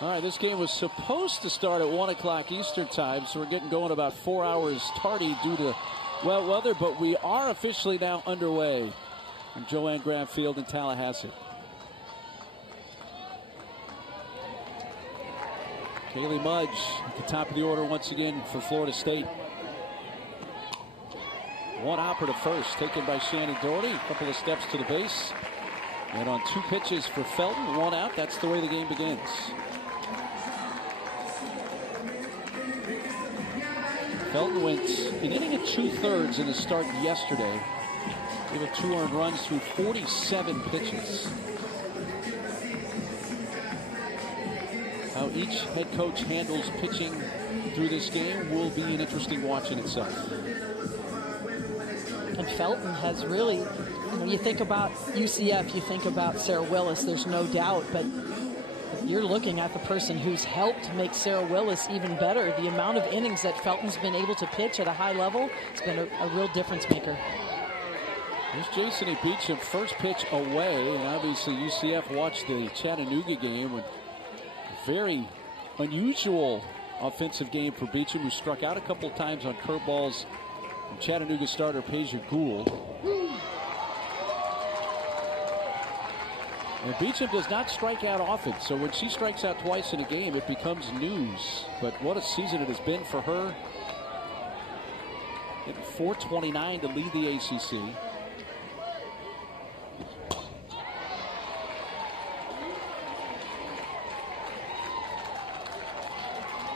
All right, this game was supposed to start at 1 o'clock Eastern time, so we're getting going about 4 hours tardy due to wet weather, but we are officially now underway from Joanne Graham Field in Tallahassee. Kaylee Mudge at the top of the order once again for Florida State. One hopper to first, taken by Shannon Doherty. A couple of steps to the base. And on 2 pitches for Felton, 1 out. That's the way the game begins. Felton went an inning and 2/3 in the start yesterday. Gave up 2 earned runs through 47 pitches. How each head coach handles pitching through this game will be an interesting watch in itself. And Felton has really, you think about UCF, you think about Sarah Willis, there's no doubt, but you're looking at the person who's helped make Sarah Willis even better. The amount of innings that Felton's been able to pitch at a high level, it's been a real difference maker. There's Jason Beecham, first pitch away, and obviously UCF watched the Chattanooga game with a very unusual offensive game for Beecham, who struck out a couple of times on curveballs from Chattanooga starter Peja Gould. And Beecham does not strike out often, so when she strikes out twice in a game, it becomes news. But what a season it has been for her. Hitting .429 to lead the ACC.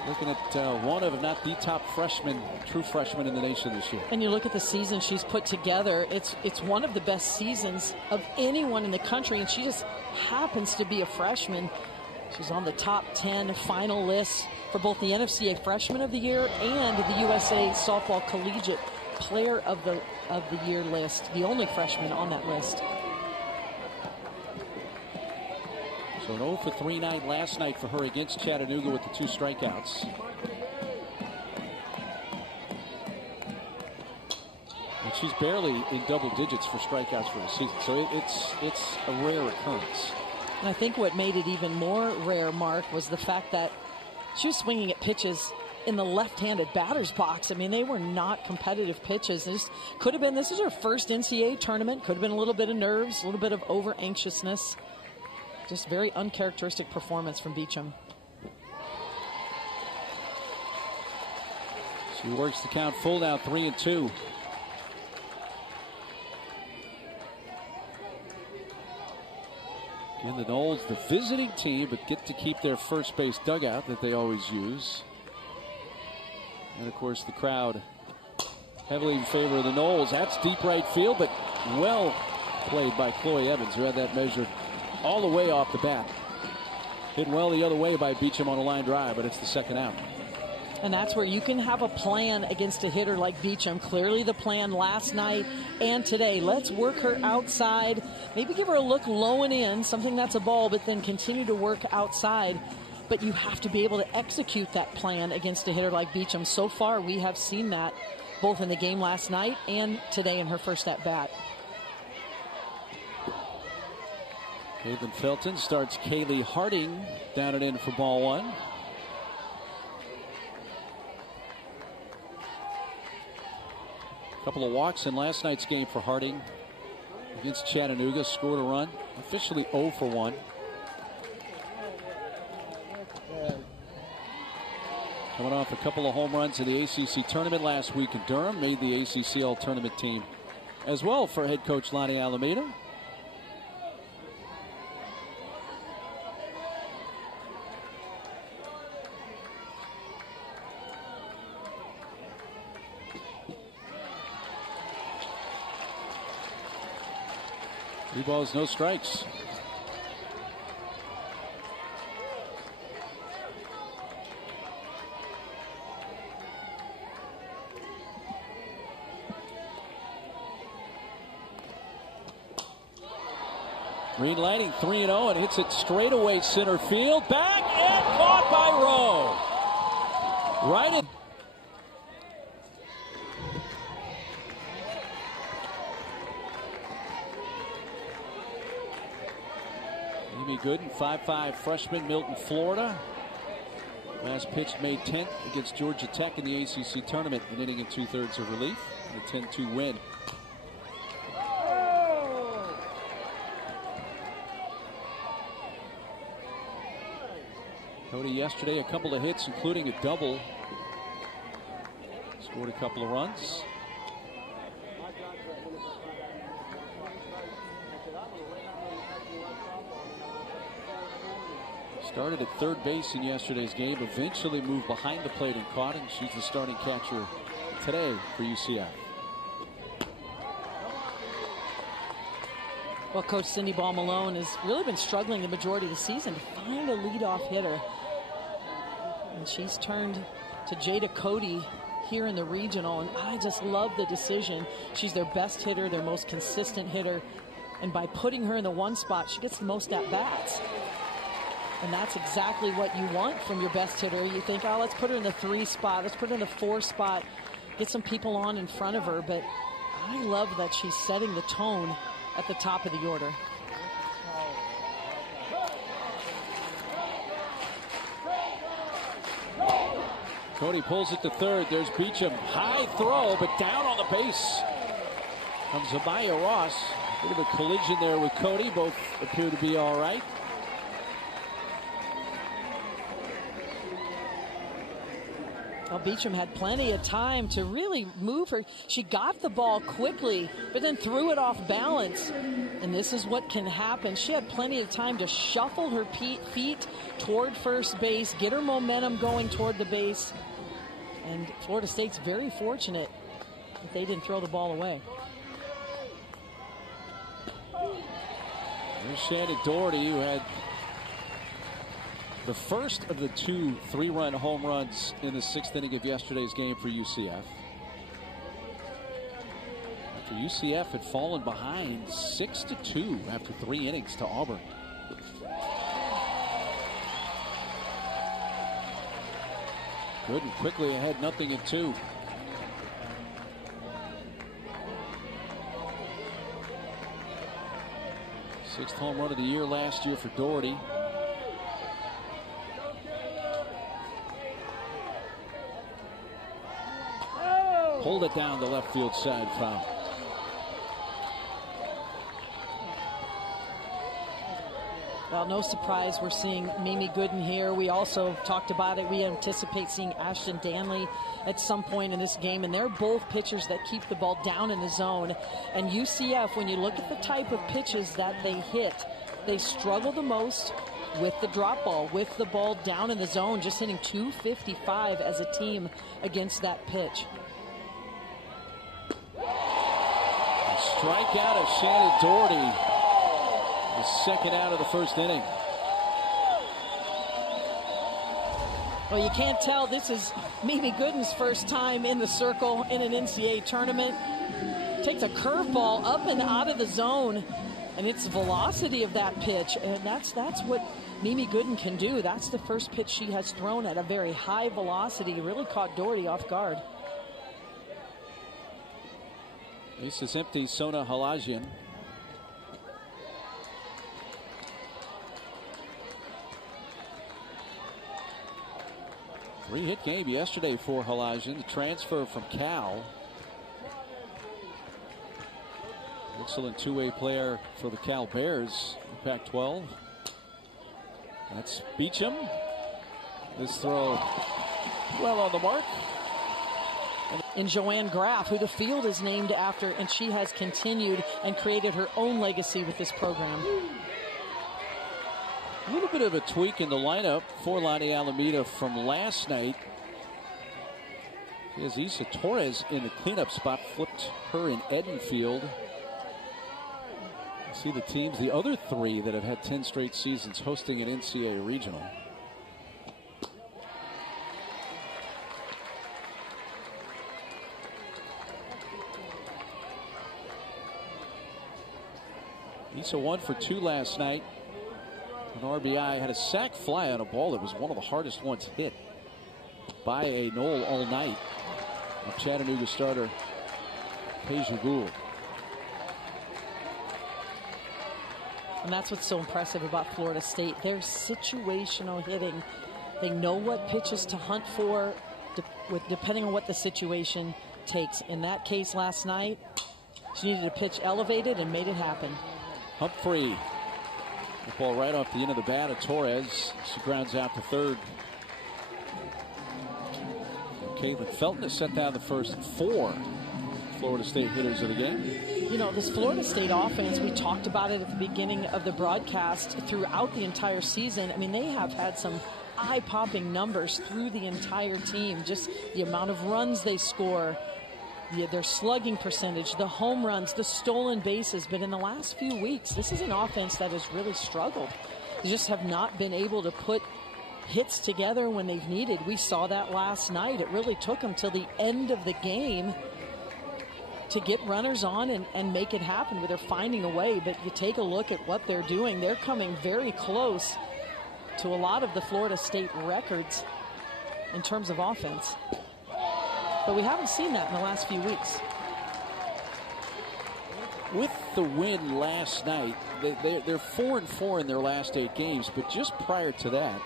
Looking at one of, if not the top freshman, true freshman in the nation this year. And you look at the season she's put together, it's one of the best seasons of anyone in the country, and she just happens to be a freshman. She's on the top 10 final list for both the NFCA Freshman of the Year and the USA Softball Collegiate Player of the Year list, the only freshman on that list. So an 0 for 3 night last night for her against Chattanooga with the 2 strikeouts. And she's barely in double digits for strikeouts for the season. So it's a rare occurrence. And I think what made it even more rare, Mark, was the fact that she was swinging at pitches in the left-handed batter's box. I mean, they were not competitive pitches. This could have been, this is her first NCAA tournament. Could have been a little bit of nerves, a little bit of over-anxiousness. Just very uncharacteristic performance from Beecham. She works the count full now, 3-2. And the Noles, the visiting team, but get to keep their first base dugout that they always use. And of course the crowd heavily in favor of the Noles. That's deep right field, but well played by Chloe Evans, who had that measured all the way off the bat. Hit well the other way by Beecham on a line drive, but it's the second out. And that's where you can have a plan against a hitter like Beecham. Clearly the plan last night and today. Let's work her outside. Maybe give her a look low and in, something that's a ball, but then continue to work outside. But you have to be able to execute that plan against a hitter like Beecham. So far, we have seen that both in the game last night and today in her first at-bat. Caitlin Felton starts Kaylee Harding down and in for ball 1. A couple of walks in last night's game for Harding against Chattanooga. Scored a run. Officially 0 for 1. Coming off a couple of home runs in the ACC tournament last week in Durham. Made the ACC all-tournament team as well for head coach Lonnie Alameda. Three balls, no strikes. Green lighting 3-0 and hits it straight away center field. Back and caught by Rowe. Right in. Mimi Gooden, 5'5" freshman, Milton, Florida. Last pitch May 10th against Georgia Tech in the ACC tournament, an inning and 2/3 of relief, and a 10-2 win. Cody yesterday, a couple of hits, including a double. Scored a couple of runs. Started at third base in yesterday's game, eventually moved behind the plate and caught, and she's the starting catcher today for UCF. Well, Coach Cindy Ball Malone has really been struggling the majority of the season to find a leadoff hitter. And she's turned to Jada Cody here in the regional, and I just love the decision. She's their best hitter, their most consistent hitter, and by putting her in the one spot, she gets the most at-bats. And that's exactly what you want from your best hitter. You think, oh, let's put her in the 3 spot, let's put her in the 4 spot, get some people on in front of her. But I love that she's setting the tone at the top of the order. Cody pulls it to third. There's Beecham. High throw, but down on the base comes Amaya Ross. A bit of a collision there with Cody. Both appear to be all right. Well, Beecham had plenty of time to really move her. She got the ball quickly, but then threw it off balance. And this is what can happen. She had plenty of time to shuffle her feet toward first base, get her momentum going toward the base. And Florida State's very fortunate that they didn't throw the ball away. There's Shannon Doherty, who had the first of the 2 3-run home runs in the 6th inning of yesterday's game for UCF. After UCF had fallen behind 6-2 after 3 innings to Auburn. Good and quickly ahead, 0-2. Sixth home run of the year last year for Doherty. Pulled it down the left field side, foul. Well, no surprise we're seeing Mimi Gooden here. We also talked about it. We anticipate seeing Ashton Danley at some point in this game, and they're both pitchers that keep the ball down in the zone. And UCF, when you look at the type of pitches that they hit, they struggle the most with the drop ball, with the ball down in the zone, just hitting .255 as a team against that pitch. Strikeout of Shannon Doherty. The second out of the first inning. Well, you can't tell this is Mimi Gooden's first time in the circle in an NCAA tournament. Takes a curveball up and out of the zone, and it's the velocity of that pitch, and that's what Mimi Gooden can do. That's the first pitch she has thrown at a very high velocity. Really caught Doherty off guard. Base is empty. Sona Halajian. Three-hit game yesterday for Halajian. The transfer from Cal. Excellent two-way player for the Cal Bears in Pac-12. That's Beecham. This throw well on the mark. And Joanne Graff, who the field is named after, and she has continued and created her own legacy with this program. A little bit of a tweak in the lineup for Lonnie Alameda from last night. He has Isa Torres in the cleanup spot, flipped her in Edenfield. You see the teams, the other three that have had 10 straight seasons hosting an NCAA regional. Isa 1 for 2 last night. An RBI, had a sac fly on a ball that was one of the hardest ones hit by a Knoll all night. Chattanooga starter Peja Gould. And that's what's so impressive about Florida State. Their situational hitting. They know what pitches to hunt for depending on what the situation takes. In that case last night, she needed a pitch elevated and made it happen. Humphrey. The ball right off the end of the bat of Torres. She grounds out to third. Caitlin Felton has set down the first 4 Florida State hitters of the game. You know, this Florida State offense, we talked about it at the beginning of the broadcast throughout the entire season. I mean, they have had some eye-popping numbers through the entire team. Just the amount of runs they score, their slugging percentage, the home runs, the stolen bases. But in the last few weeks, this is an offense that has really struggled. They just have not been able to put hits together when they've needed. We saw that last night. It really took them till the end of the game to get runners on and make it happen, but they're finding a way. But you take a look at what they're doing. They're coming very close to a lot of the Florida State records in terms of offense. But we haven't seen that in the last few weeks. With the win last night, they're 4-4 in their last 8 games, but just prior to that,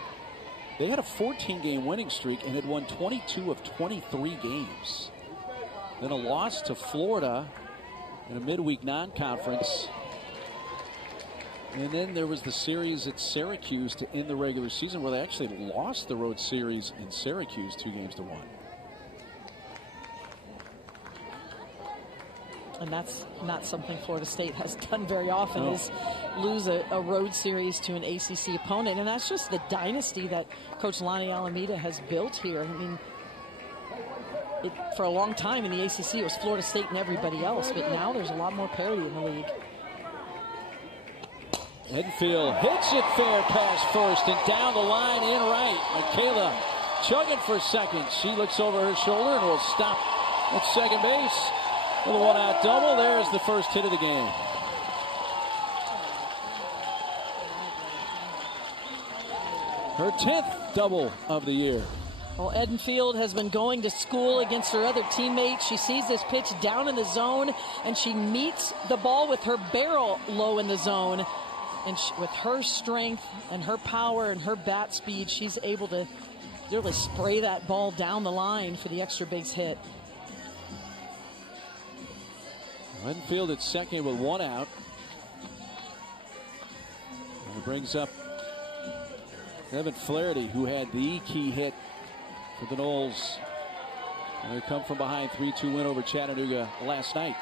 they had a 14-game winning streak and had won 22 of 23 games. Then a loss to Florida in a midweek non-conference. And then there was the series at Syracuse to end the regular season where they actually lost the road series in Syracuse 2-1. And that's not something Florida State has done very often, is lose a road series to an ACC opponent. And that's just the dynasty that Coach Lonnie Alameda has built here. I mean, for a long time in the ACC, it was Florida State and everybody else. But now there's a lot more parity in the league. Enfield hits it fair past first and down the line in right. Michaela chugging for second. She looks over her shoulder and will stop at second base. With a 1-out double, there's the first hit of the game. Her 10th double of the year. Well, Edenfield has been going to school against her other teammates. She sees this pitch down in the zone, and she meets the ball with her barrel low in the zone. And with her strength and her power and her bat speed, she's able to really spray that ball down the line for the extra base hit. Enfield at second with 1 out. And it brings up Evan Flaherty, who had the key hit for the Noles. And they come from behind 3-2 win over Chattanooga last night.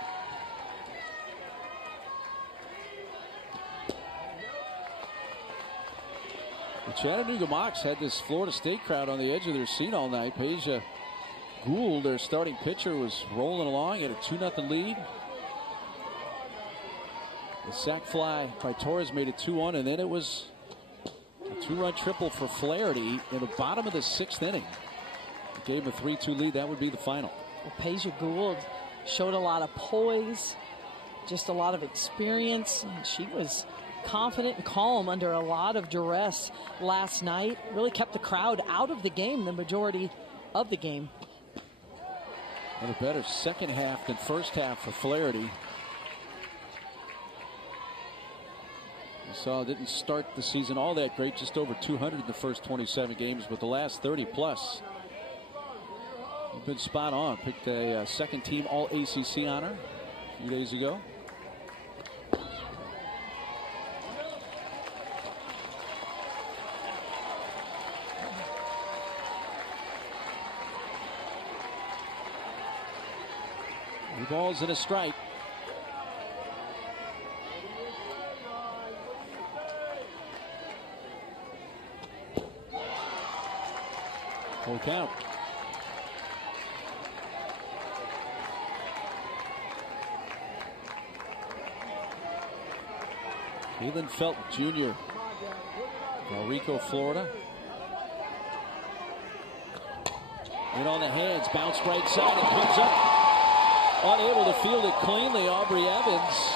The Chattanooga Mocs had this Florida State crowd on the edge of their seat all night. Peja Gould, their starting pitcher, was rolling along at a 2-0 lead. The sac fly by Torres made it 2-1, and then it was a 2-run triple for Flaherty in the bottom of the 6th inning. It gave him a 3-2 lead. That would be the final. Well, Peja Gould showed a lot of poise, just a lot of experience. And she was confident and calm under a lot of duress last night. Really kept the crowd out of the game the majority of the game. And a better second half than first half for Flaherty. You saw didn't start the season all that great, just over 200 in the first 27 games, but the last 30 plus have been spot on. Picked a second team all ACC honor a few days ago. Two balls and a strike. Full count. Caitlin Felton Jr. Valrico, Florida. In on the hands, bounce right side, and comes up. Unable to field it cleanly, Aubrey Evans.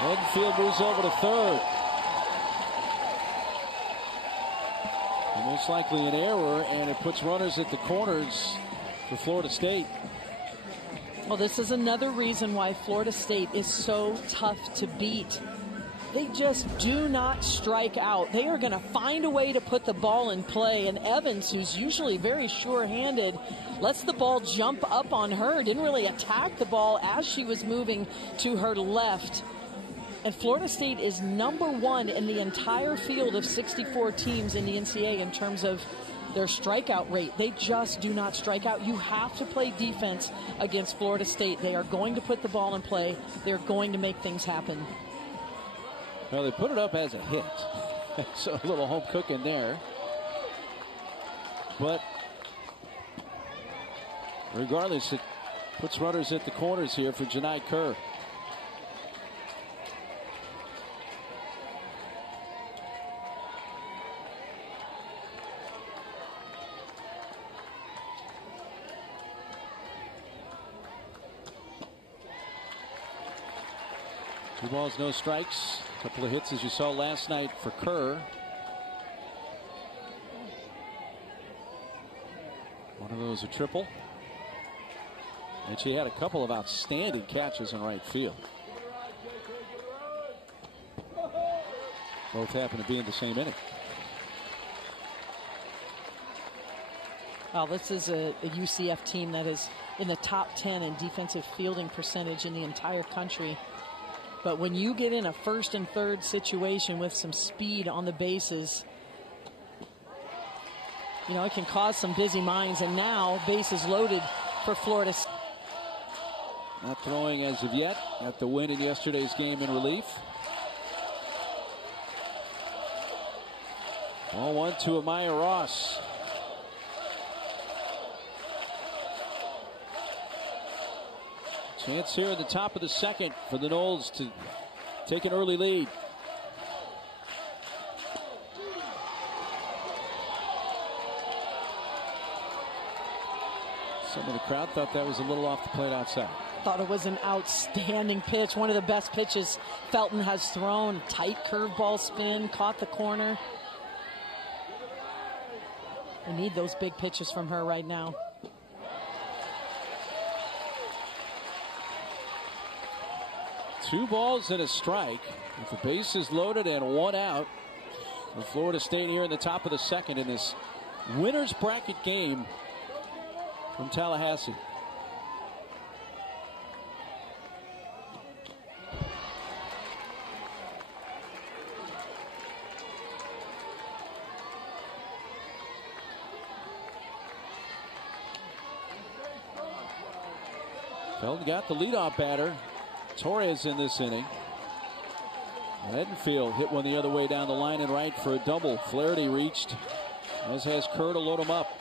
Enfield moves over to third. Most likely an error, and it puts runners at the corners for Florida State. Well, this is another reason why Florida State is so tough to beat. They just do not strike out. They are going to find a way to put the ball in play. And Evans, who's usually very sure-handed, lets the ball jump up on her. Didn't really attack the ball as she was moving to her left. And Florida State is #1 in the entire field of 64 teams in the NCAA in terms of their strikeout rate. They just do not strike out. You have to play defense against Florida State. They are going to put the ball in play. They're going to make things happen. Well, they put it up as a hit. So a little home cooking there. But regardless, it puts runners at the corners here for Janai Kerr. Two balls, no strikes. A couple of hits as you saw last night for Kerr. One of those a triple. And she had a couple of outstanding catches in right field. Both happen to be in the same inning. Well, this is a UCF team that is in the top 10 in defensive fielding percentage in the entire country. But when you get in a first and third situation with some speed on the bases, you know, it can cause some busy minds. And now bases loaded for Florida. Not throwing as of yet at the win in yesterday's game in relief. Ball one to Amaya Ross. Chance here at the top of the second for the Noles to take an early lead. Some of the crowd thought that was a little off the plate outside. Thought it was an outstanding pitch. One of the best pitches Felton has thrown. Tight curveball spin, caught the corner. We need those big pitches from her right now. Two balls and a strike with the bases loaded and one out for Florida State here in the top of the second in this winner's bracket game from Tallahassee. Felton got the leadoff batter, Torres, in this inning. Edenfield hit one the other way down the line and right for a double. Flaherty reached, as has Kerr, to load him up.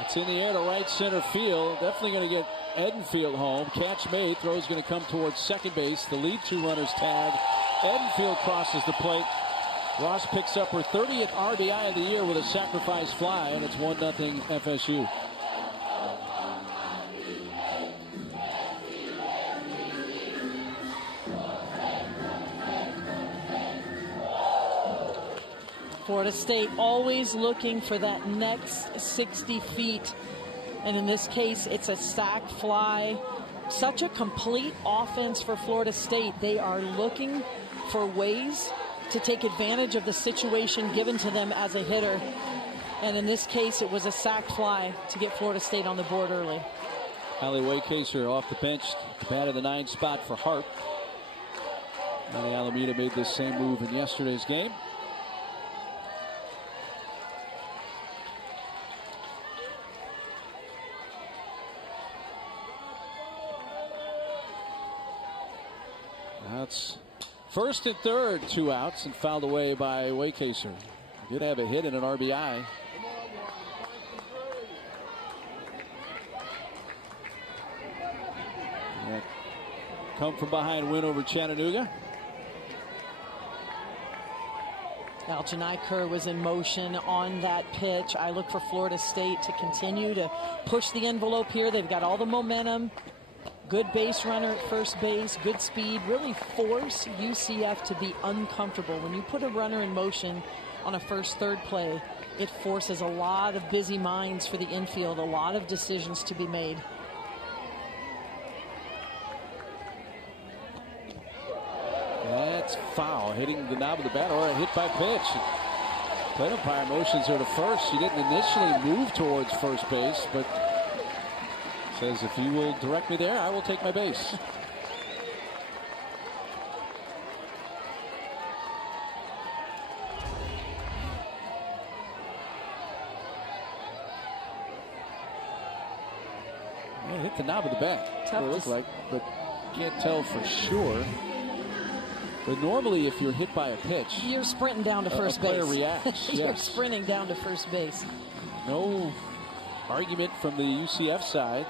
It's in the air to right center field. Definitely going to get Edenfield home. Catch made. Throw's going to come towards second base. The lead two runners tag. Edenfield crosses the plate. Ross picks up her 30th RBI of the year with a sacrifice fly, and it's 1-0 FSU. Florida State always looking for that next 60 feet. And in this case, it's a sac fly. Such a complete offense for Florida State. They are looking for ways to take advantage of the situation given to them as a hitter. And in this case, it was a sac fly to get Florida State on the board early. Allie Waycaser off the bench to bat in the 9 spot for Harp. Johnny Alameda made this same move in yesterday's game. That's first and third, 2 outs, and fouled away by Waycaser. Did have a hit and an RBI. Come from behind win over Chattanooga. Now, Janai Kerr was in motion on that pitch. I look for Florida State to continue to push the envelope here. They've got all the momentum. Good base runner at first base, good speed, really force UCF to be uncomfortable. When you put a runner in motion on a first, third play, it forces a lot of busy minds for the infield, a lot of decisions to be made. That's foul, hitting the knob of the bat, or a hit by pitch. Plate umpire motions her to first. She didn't initially move towards first base, but says if you will direct me there, I will take my base. Yeah, hit the knob of the bat. That's what it looked like, but can't tell for sure. But normally, if you're hit by a pitch, you're sprinting down to first base. A player reacts. You're yes. sprinting down to first base. No argument from the UCF side.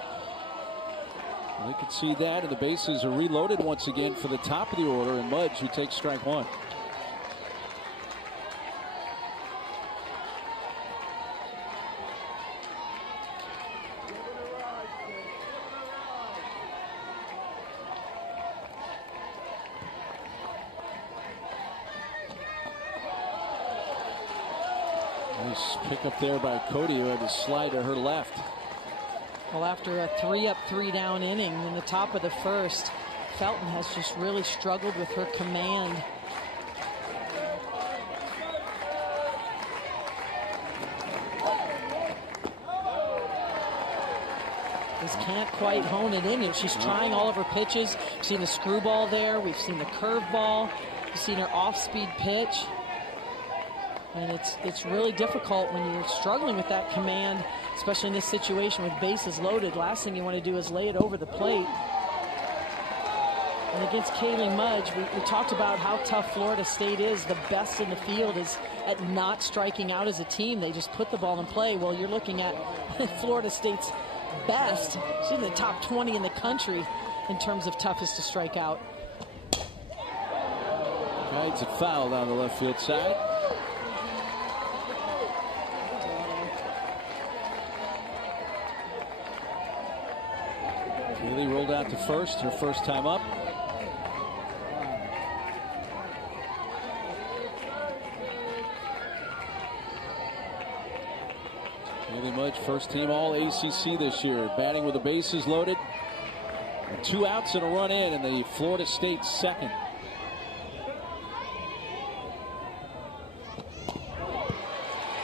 We can see that, and the bases are reloaded once again for the top of the order, and Mudge, who takes strike one. Nice pick up there by Cody, who had to slide to her left. Well, after a 3-up, 3-down inning in the top of the first, Felton has just really struggled with her command. Just can't quite hone it in. She's trying all of her pitches. We've seen the screwball there. We've seen the curveball. We've seen her off-speed pitch. And it's really difficult when you're struggling with that command, especially in this situation with bases loaded. Last thing you want to do is lay it over the plate. And against Kaylee Mudge, we talked about how tough Florida State is. The best in the field is at not striking out as a team. They just put the ball in play. Well, you're looking at Florida State's best. She's in the top 20 in the country in terms of toughest to strike out. Guides a foul down the left field side. Kaylee rolled out to first, her first time up. Kaylee Mudge, first team all ACC this year, batting with the bases loaded. And 2 outs and a run in the Florida State second.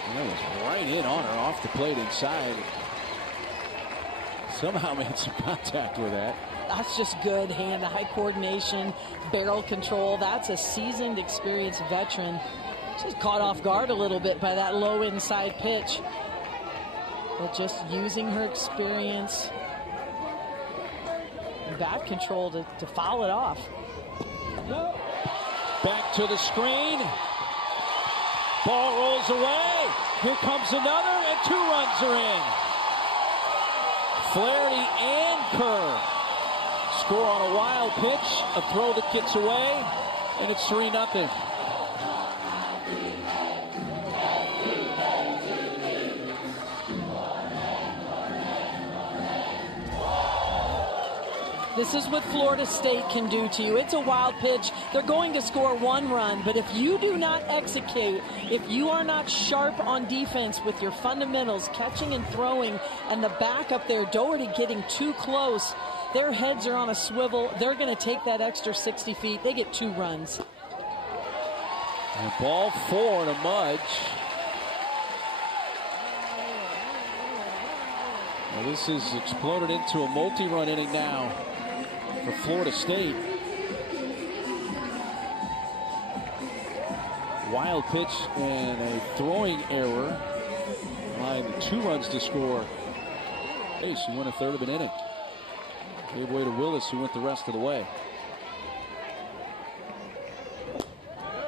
And that was right in on her off the plate inside. Somehow made some contact with that. That's just good hand-eye coordination, barrel control. That's a seasoned, experienced veteran. She's caught off guard a little bit by that low inside pitch. But just using her experience and bat control to foul it off. Back to the screen. Ball rolls away. Here comes another, and 2 runs are in. Flaherty and Kerr score on a wild pitch, a throw that gets away, and it's 3-0. This is what Florida State can do to you. It's a wild pitch. They're going to score 1 run, but if you do not execute, if you are not sharp on defense with your fundamentals, catching and throwing, and the back up there, Doherty getting too close, their heads are on a swivel. They're going to take that extra 60 feet. They get 2 runs. And ball 4 to Mudge. Well, this has exploded into a multi-run inning now for Florida State. Wild pitch and a throwing error, allowing the 2 runs to score. Hey, she went a third of an inning. Gave way to Willis, who went the rest of the way.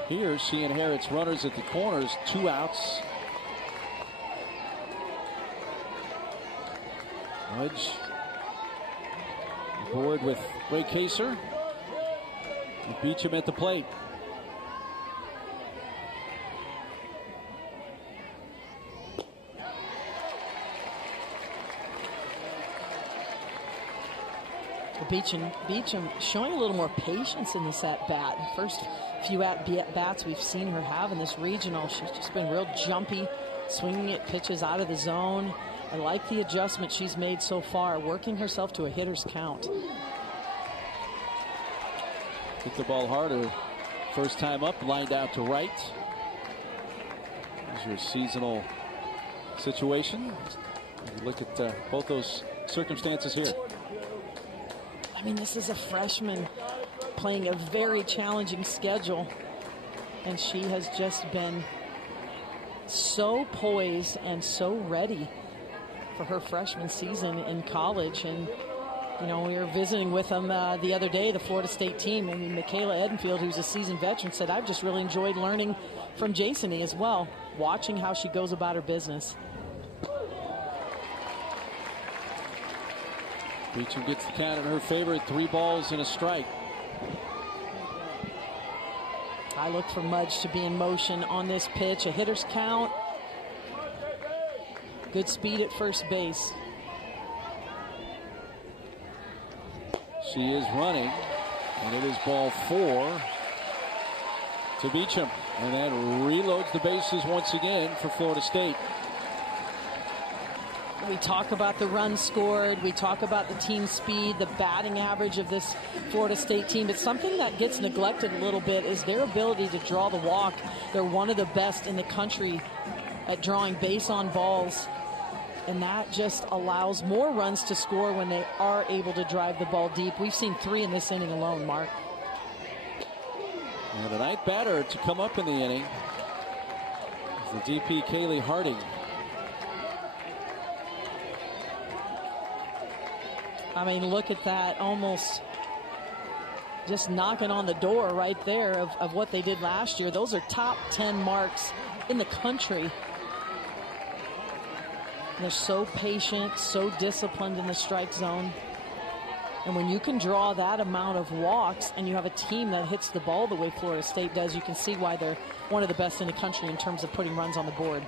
Here she inherits runners at the corners, 2 outs. Mudge aboard with Ray Kaser and Beecham at the plate. Beecham showing a little more patience in this at-bat. First few at-bats we've seen her have in this regional. She's just been real jumpy, swinging at pitches out of the zone. I like the adjustment she's made so far, working herself to a hitter's count. Hit the ball harder. First time up, lined out to right. There's your seasonal situation. You look at both those circumstances here. I mean, this is a freshman playing a very challenging schedule, and she has just been so poised and so ready for her freshman season in college. And you know, we were visiting with them the other day, the Florida State team. I mean, Michaela Edenfield, who's a seasoned veteran, said, I've just really enjoyed learning from Jasony as well, watching how she goes about her business. Beecham gets the count in her favor, 3 balls and a strike. I look for Mudge to be in motion on this pitch. A hitter's count. Good speed at first base. She is running, and it is ball 4 to Beecham. And that reloads the bases once again for Florida State. We talk about the runs scored. We talk about the team speed, the batting average of this Florida State team. But something that gets neglected a little bit is their ability to draw the walk. They're one of the best in the country at drawing base on balls. And that just allows more runs to score when they are able to drive the ball deep. We've seen 3 in this inning alone, Mark. And the ninth batter to come up in the inning is the DP Kaylee Harding. I mean, look at that, almost just knocking on the door right there of what they did last year. Those are top 10 marks in the country. And they're so patient, so disciplined in the strike zone. And when you can draw that amount of walks and you have a team that hits the ball the way Florida State does, you can see why they're one of the best in the country in terms of putting runs on the board.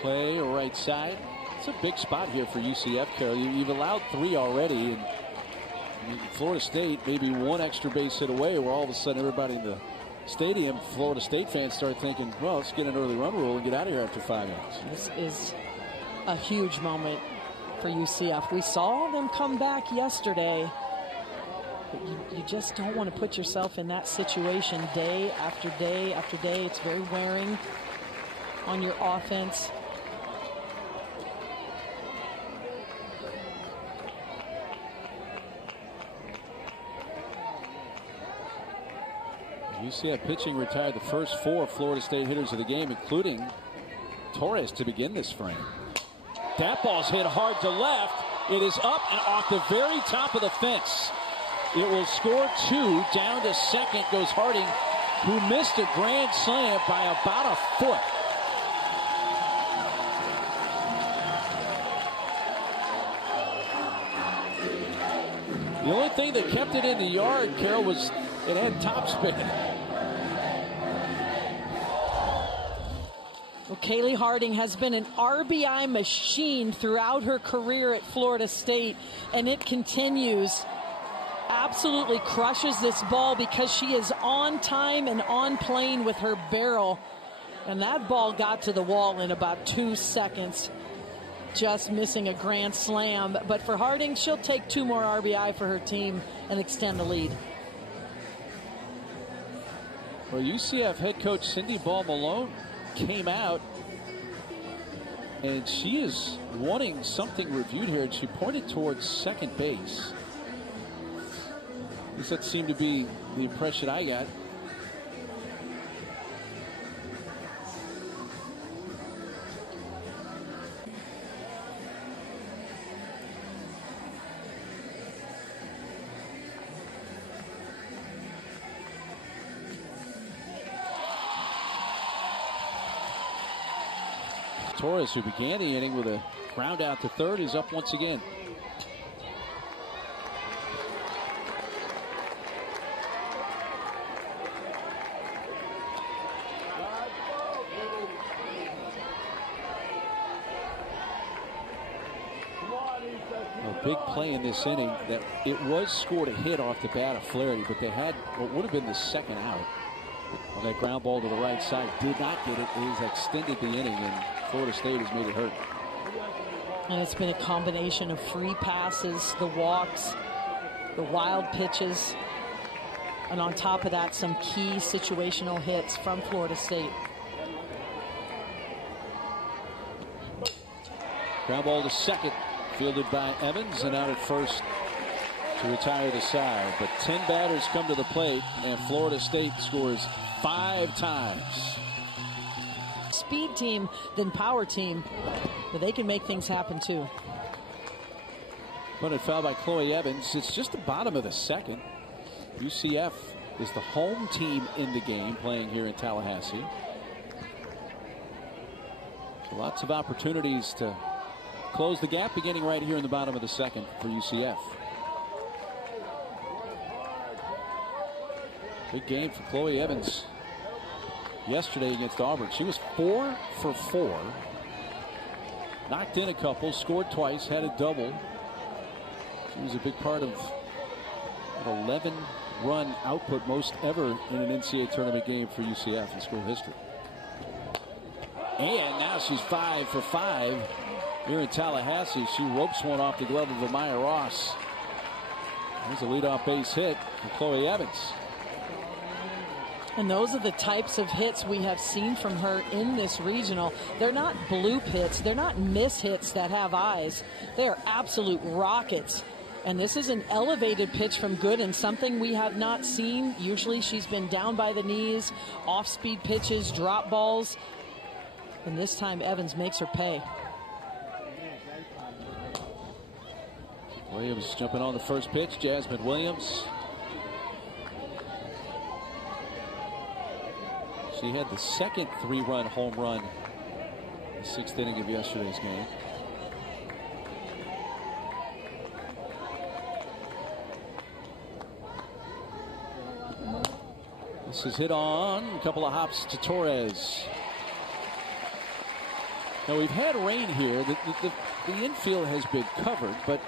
Play right side. It's a big spot here for UCF, Carol. You've allowed 3 already, and Florida State maybe 1 extra base hit away, where all of a sudden everybody in the stadium, Florida State fans, start thinking, well, let's get an early run rule and get out of here after 5 innings. This is a huge moment for UCF. We saw them come back yesterday, but you just don't want to put yourself in that situation day after day after day. It's very wearing on your offense. UCF pitching retired the first 4 Florida State hitters of the game, including Torres to begin this frame. That ball's hit hard to left. It is up and off the very top of the fence. It will score 2. Down to second goes Harding, who missed a grand slam by about a foot. The only thing that kept it in the yard, Carol, was it had topspin. Well, Kaylee Harding has been an RBI machine throughout her career at Florida State, and it continues. Absolutely crushes this ball because she is on time and on plane with her barrel. And that ball got to the wall in about 2 seconds. Just missing a grand slam. But for Harding, she'll take 2 more RBI for her team and extend the lead. Well, UCF head coach Cindy Ball Malone came out, and she is wanting something reviewed here, and she pointed towards second base. At least that seemed to be the impression I got. Torres, who began the inning with a ground out to third, is up once again. big play in this inning that it was scored a hit off the bat of Flaherty, but they had what would have been the second out on that ground ball to the right side. Did not get it. It has extended the inning, and Florida State has made it hurt. And it's been a combination of free passes, the walks, the wild pitches, and on top of that, some key situational hits from Florida State. Ground ball to second, fielded by Evans, and out at first to retire the side. But 10 batters come to the plate, and Florida State scores 5 times. Speed team than power team, but they can make things happen too. But it foul by Chloe Evans. It's just the bottom of the second. UCF is the home team in the game, playing here in Tallahassee. So lots of opportunities to close the gap, beginning right here in the bottom of the second for UCF. Big game for Chloe Evans yesterday against Auburn. She was 4 for 4. Knocked in a couple, scored twice, had a double. She was a big part of an 11-run output, most ever in an NCAA tournament game for UCF in school history. And now she's 5 for 5 here in Tallahassee. She ropes one off the glove of Amaya Ross. There's a leadoff base hit for Chloe Evans. And those are the types of hits we have seen from her in this regional. They're not bloop hits. They're not miss hits that have eyes. They are absolute rockets. And this is an elevated pitch from Gooden, something we have not seen. Usually she's been down by the knees, off-speed pitches, drop balls. And this time Evans makes her pay. Williams jumping on the first pitch. Jasmine Williams. She had the second 3-run home run in the 6th inning of yesterday's game. This is hit on. A couple of hops to Torres. Now we've had rain here. The infield has been covered, but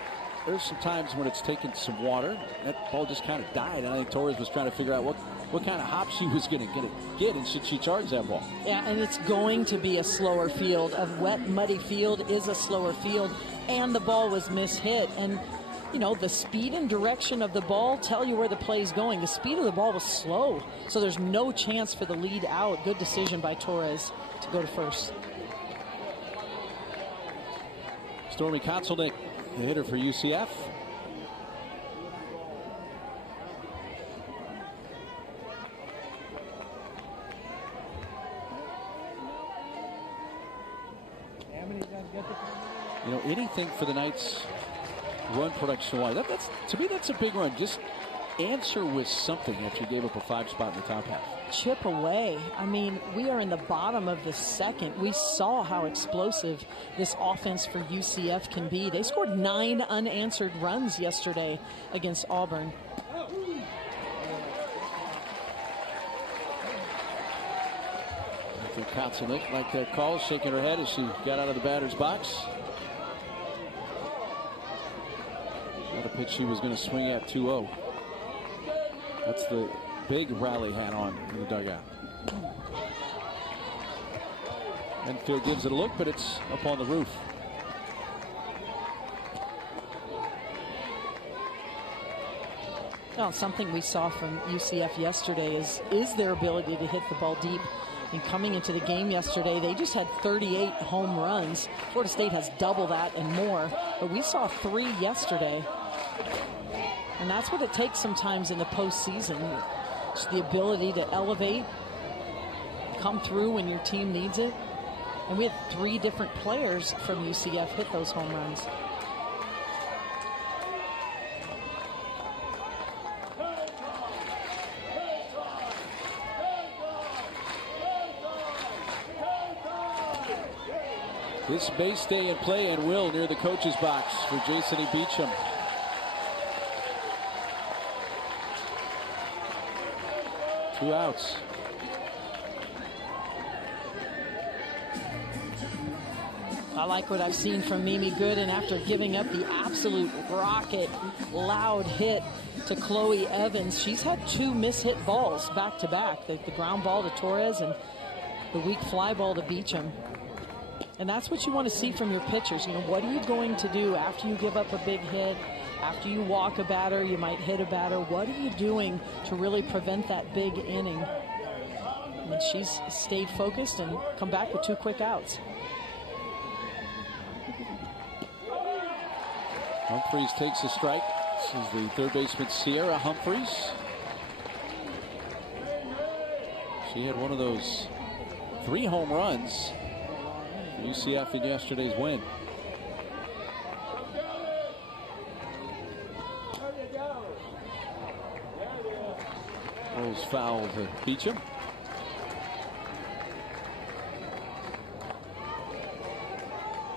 there's some times when it's taken some water. That ball just kind of died, and I think Torres was trying to figure out what kind of hop she was going to get, and should she charge that ball? Yeah, and it's going to be a slower field. A wet, muddy field is a slower field, and the ball was mishit. And, you know, the speed and direction of the ball tell you where the play is going. The speed of the ball was slow, so there's no chance for the lead out. Good decision by Torres to go to first. Stormy Kotzelnick, the hitter for UCF. You know, anything for the Knights run production wise. That's to me, that's a big run. Just answer with something after you gave up a 5 spot in the top half. Chip away. I mean, we are in the bottom of the second. We saw how explosive this offense for UCF can be. They scored 9 unanswered runs yesterday against Auburn. Kotzelnick like that call, shaking her head as she got out of the batter's box. Not a pitch she was going to swing at 2-0. That's the big rally hat on in the dugout. Enfield gives it a look, but it's up on the roof. Well, something we saw from UCF yesterday is their ability to hit the ball deep. And coming into the game yesterday, they just had 38 home runs. Florida State has double that and more, but we saw 3 yesterday. And that's what it takes sometimes in the postseason. It's the ability to elevate, come through when your team needs it. And we had 3 different players from UCF hit those home runs. This may stay in play and will near the coach's box for Jason E. Beecham. Two outs. I like what I've seen from Mimi Gooden after giving up the absolute rocket, loud hit to Chloe Evans. She's had 2 miss-hit balls back-to-back. The ground ball to Torres and the weak fly ball to Beecham. And that's what you want to see from your pitchers. You know, what are you going to do after you give up a big hit? After you walk a batter, you might hit a batter. What are you doing to really prevent that big inning? And she's stayed focused and come back with 2 quick outs. Humphreys takes a strike. This is the third baseman, Sierra Humphreys. She had one of those 3 home runs for UCF in yesterday's win. Rolls foul to Beecham.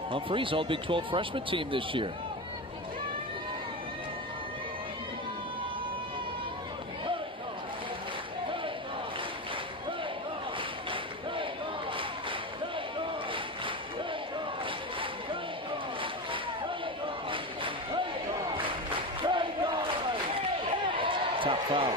Humphreys, all Big 12 freshman team this year. Top foul.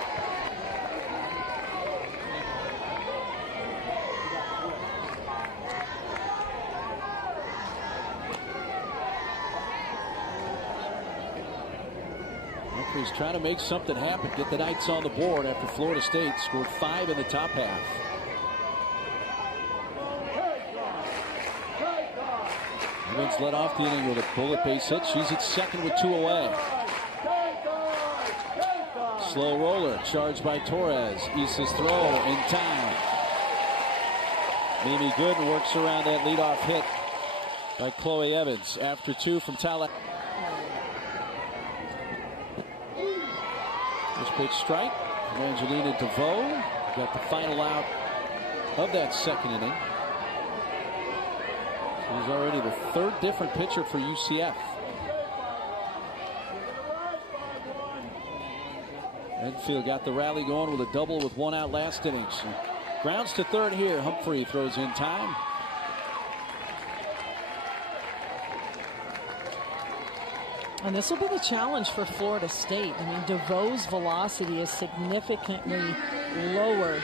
Humphreys trying to make something happen, get the Knights on the board after Florida State scored 5 in the top half. Evans led off the inning with a bullet base hit. She's at second with 2 away. Slow roller charged by Torres. Issa's throw in time. Mimi Gooden works around that leadoff hit by Chloe Evans after 2 from Tallahassee. This pitch strike. Angelina DeVoe got the final out of that second inning. She's already the 3rd different pitcher for UCF. Enfield got the rally going with a double with 1 out last inning. She grounds to third here. Humphrey throws in time. And this will be the challenge for Florida State. I mean, DeVoe's velocity is significantly lower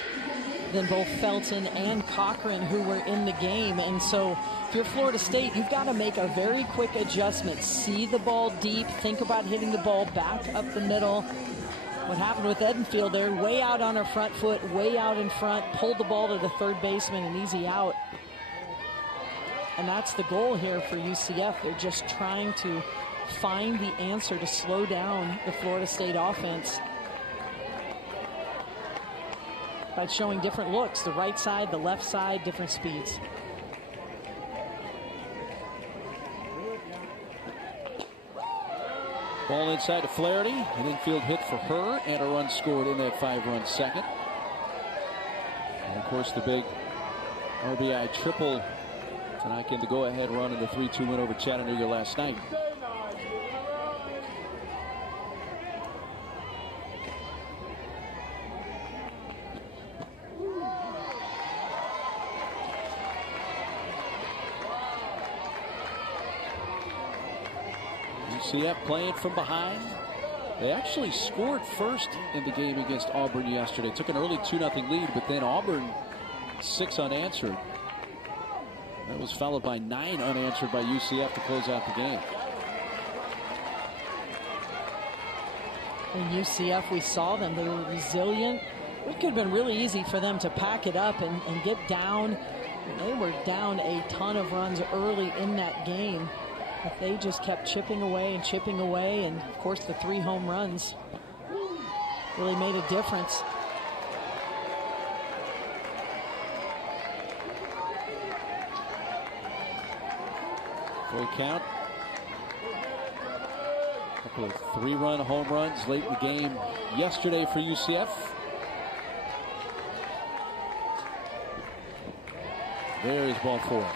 than both Felton and Cochran, who were in the game. And so if you're Florida State, you've got to make a very quick adjustment. See the ball deep. Think about hitting the ball back up the middle. What happened with Enfield there, way out on her front foot, way out in front, pulled the ball to the third baseman, an easy out. And that's the goal here for UCF. They're just trying to find the answer to slow down the Florida State offense by showing different looks, the right side, the left side, different speeds. Ball inside to Flaherty. An infield hit for her and a run scored in that 5-run second. And of course the big RBI triple to knock in the go-ahead run in the 3-2 win over Chattanooga last night. UCF playing from behind. They actually scored first in the game against Auburn yesterday. Took an early 2-0 lead, but then Auburn 6 unanswered. That was followed by 9 unanswered by UCF to close out the game. In UCF, we saw them. They were resilient. It could have been really easy for them to pack it up and get down. They were down a ton of runs early in that game. But they just kept chipping away, and of course the 3 home runs really made a difference. Full count. A couple of 3-run home runs late in the game yesterday for UCF. There is ball 4.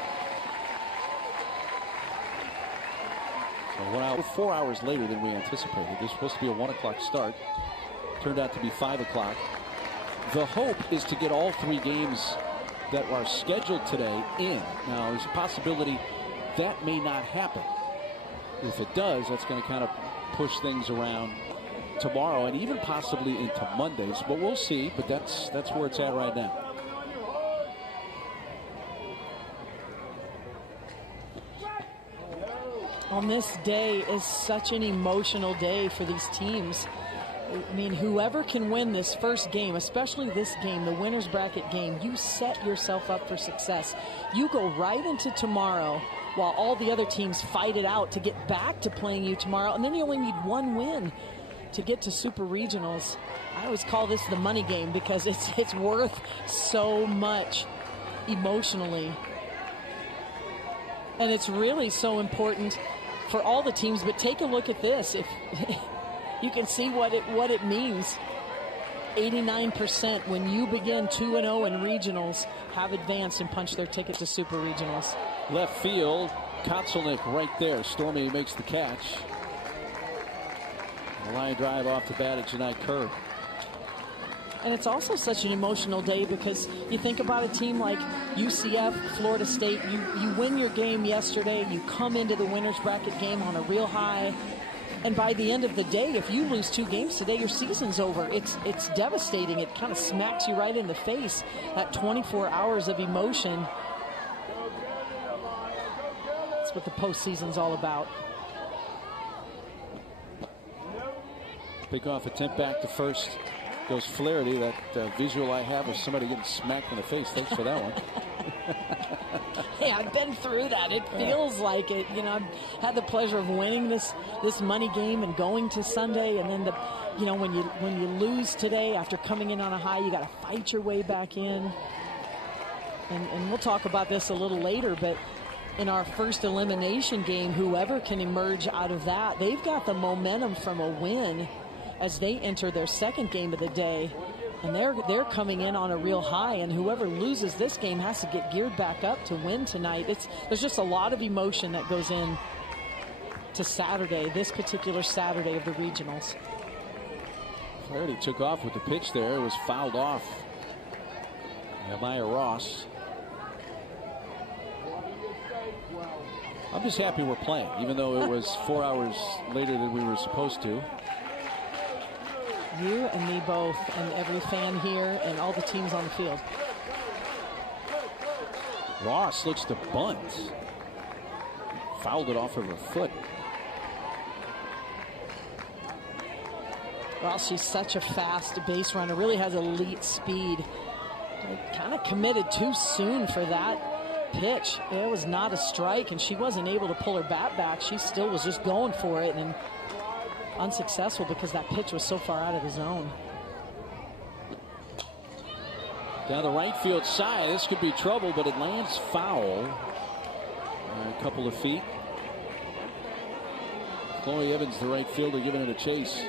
4 hours later than we anticipated. This was supposed to be a 1 o'clock start. Turned out to be 5 o'clock. The hope is to get all 3 games that are scheduled today in. Now, there's a possibility that may not happen. If it does, that's going to kind of push things around tomorrow and even possibly into Mondays. But we'll see. But that's where it's at right now. On this day is such an emotional day for these teams. I mean, whoever can win this first game, especially this game, the winner's bracket game, you set yourself up for success. You go right into tomorrow while all the other teams fight it out to get back to playing you tomorrow, and then you only need one win to get to Super Regionals. I always call this the money game because it's worth so much emotionally. And it's really so important for all the teams, but take a look at this. If you can see what it means. 89% when you begin 2-0 in regionals have advanced and punched their ticket to Super Regionals. Left field, Kotzelnick right there. Stormy makes the catch. A line drive off the bat at Janai Kerr. And it's also such an emotional day because you think about a team like UCF, Florida State. You win your game yesterday. You come into the winner's bracket game on a real high. And by the end of the day, if you lose 2 games today, your season's over. It's devastating. It kind of smacks you right in the face. That 24 hours of emotion. That's what the postseason's all about. Pickoff attempt back to first. Goes Flaherty. That visual I have of somebody getting smacked in the face. Thanks for that one. Hey, I've been through that. It feels like it. You know, I've had the pleasure of winning this money game and going to Sunday, and then when you lose today after coming in on a high, you got to fight your way back in. And we'll talk about this a little later, but in our first elimination game, whoever can emerge out of that, they've got the momentum from a win as they enter their second game of the day. And they're coming in on a real high, and whoever loses this game has to get geared back up to win tonight. There's just a lot of emotion that goes in to Saturday, this particular Saturday of the regionals. Flaherty took off with the pitch there. It was fouled off. Maya Ross. I'm just happy we're playing, even though it was 4 hours later than we were supposed to. You and me both, and every fan here, and all the teams on the field. Ross looks to bunt. Fouled it off of her foot. Well, she's such a fast base runner, really has elite speed. Kind of committed too soon for that pitch. It was not a strike, and she wasn't able to pull her bat back. She still was just going for it, and unsuccessful because that pitch was so far out of the zone. Down the right field side, this could be trouble, but it lands foul. A couple of feet. Chloe Evans, the right fielder, giving it a chase.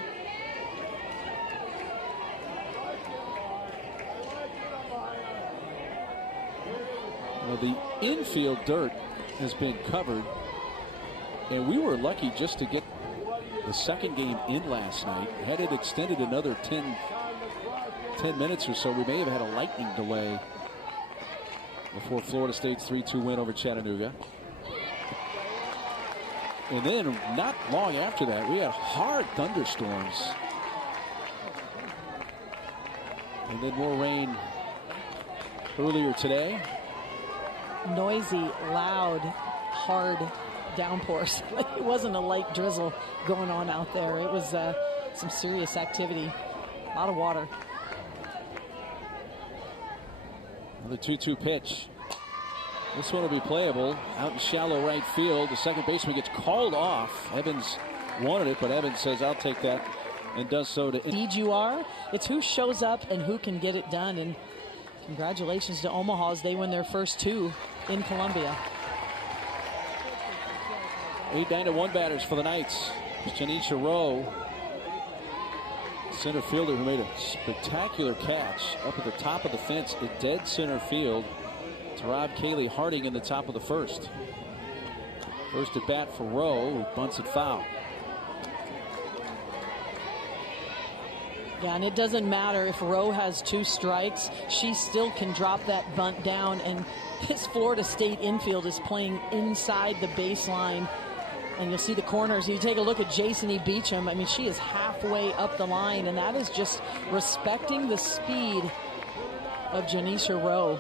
Well, the infield dirt has been covered, and we were lucky just to get the second game in last night. Had it extended another 10 minutes or so, we may have had a lightning delay before Florida State's 3-2 win over Chattanooga. And then not long after that, we had hard thunderstorms. And then more rain earlier today. Noisy, loud, hard downpours. It wasn't a light drizzle going on out there. It was some serious activity. A lot of water. The 2-2 pitch. This one will be playable out in shallow right field. The second baseman gets called off. Evans wanted it, but Evans says, I'll take that, and does so to. Indeed you are. It's who shows up and who can get it done. And congratulations to Omaha as they win their first 2 in Columbia. 8-9-1 batters for the Knights. Janisha Rowe, center fielder, who made a spectacular catch up at the top of the fence to dead center field to Rob Cayley Harding in the top of the first. First at bat for Rowe, who bunts it foul. Yeah, and it doesn't matter if Rowe has 2 strikes. She still can drop that bunt down and this Florida State infield is playing inside the baseline. And you'll see the corners. You take a look at Jason E. Beecham. I mean, she is halfway up the line, and that is just respecting the speed of Janisha Rowe.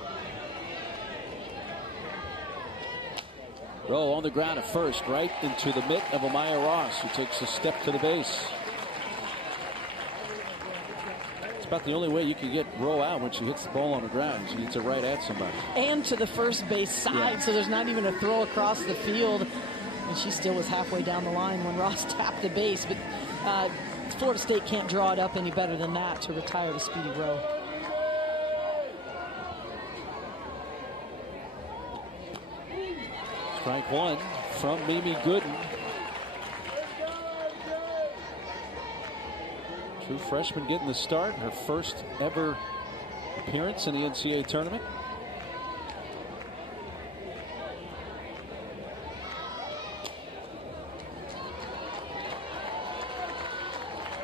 Rowe on the ground at first, right into the mitt of Amaya Ross, who takes a step to the base. It's about the only way you can get Rowe out when she hits the ball on the ground. She hits it right at somebody. And to the first base side, so there's not even a throw across the field. And she still was halfway down the line when Ross tapped the base. But Florida State can't draw it up any better than that to retire to Speedy Rowe. Strike one from Mimi Gooden. True freshman getting the start. Her first ever appearance in the NCAA tournament.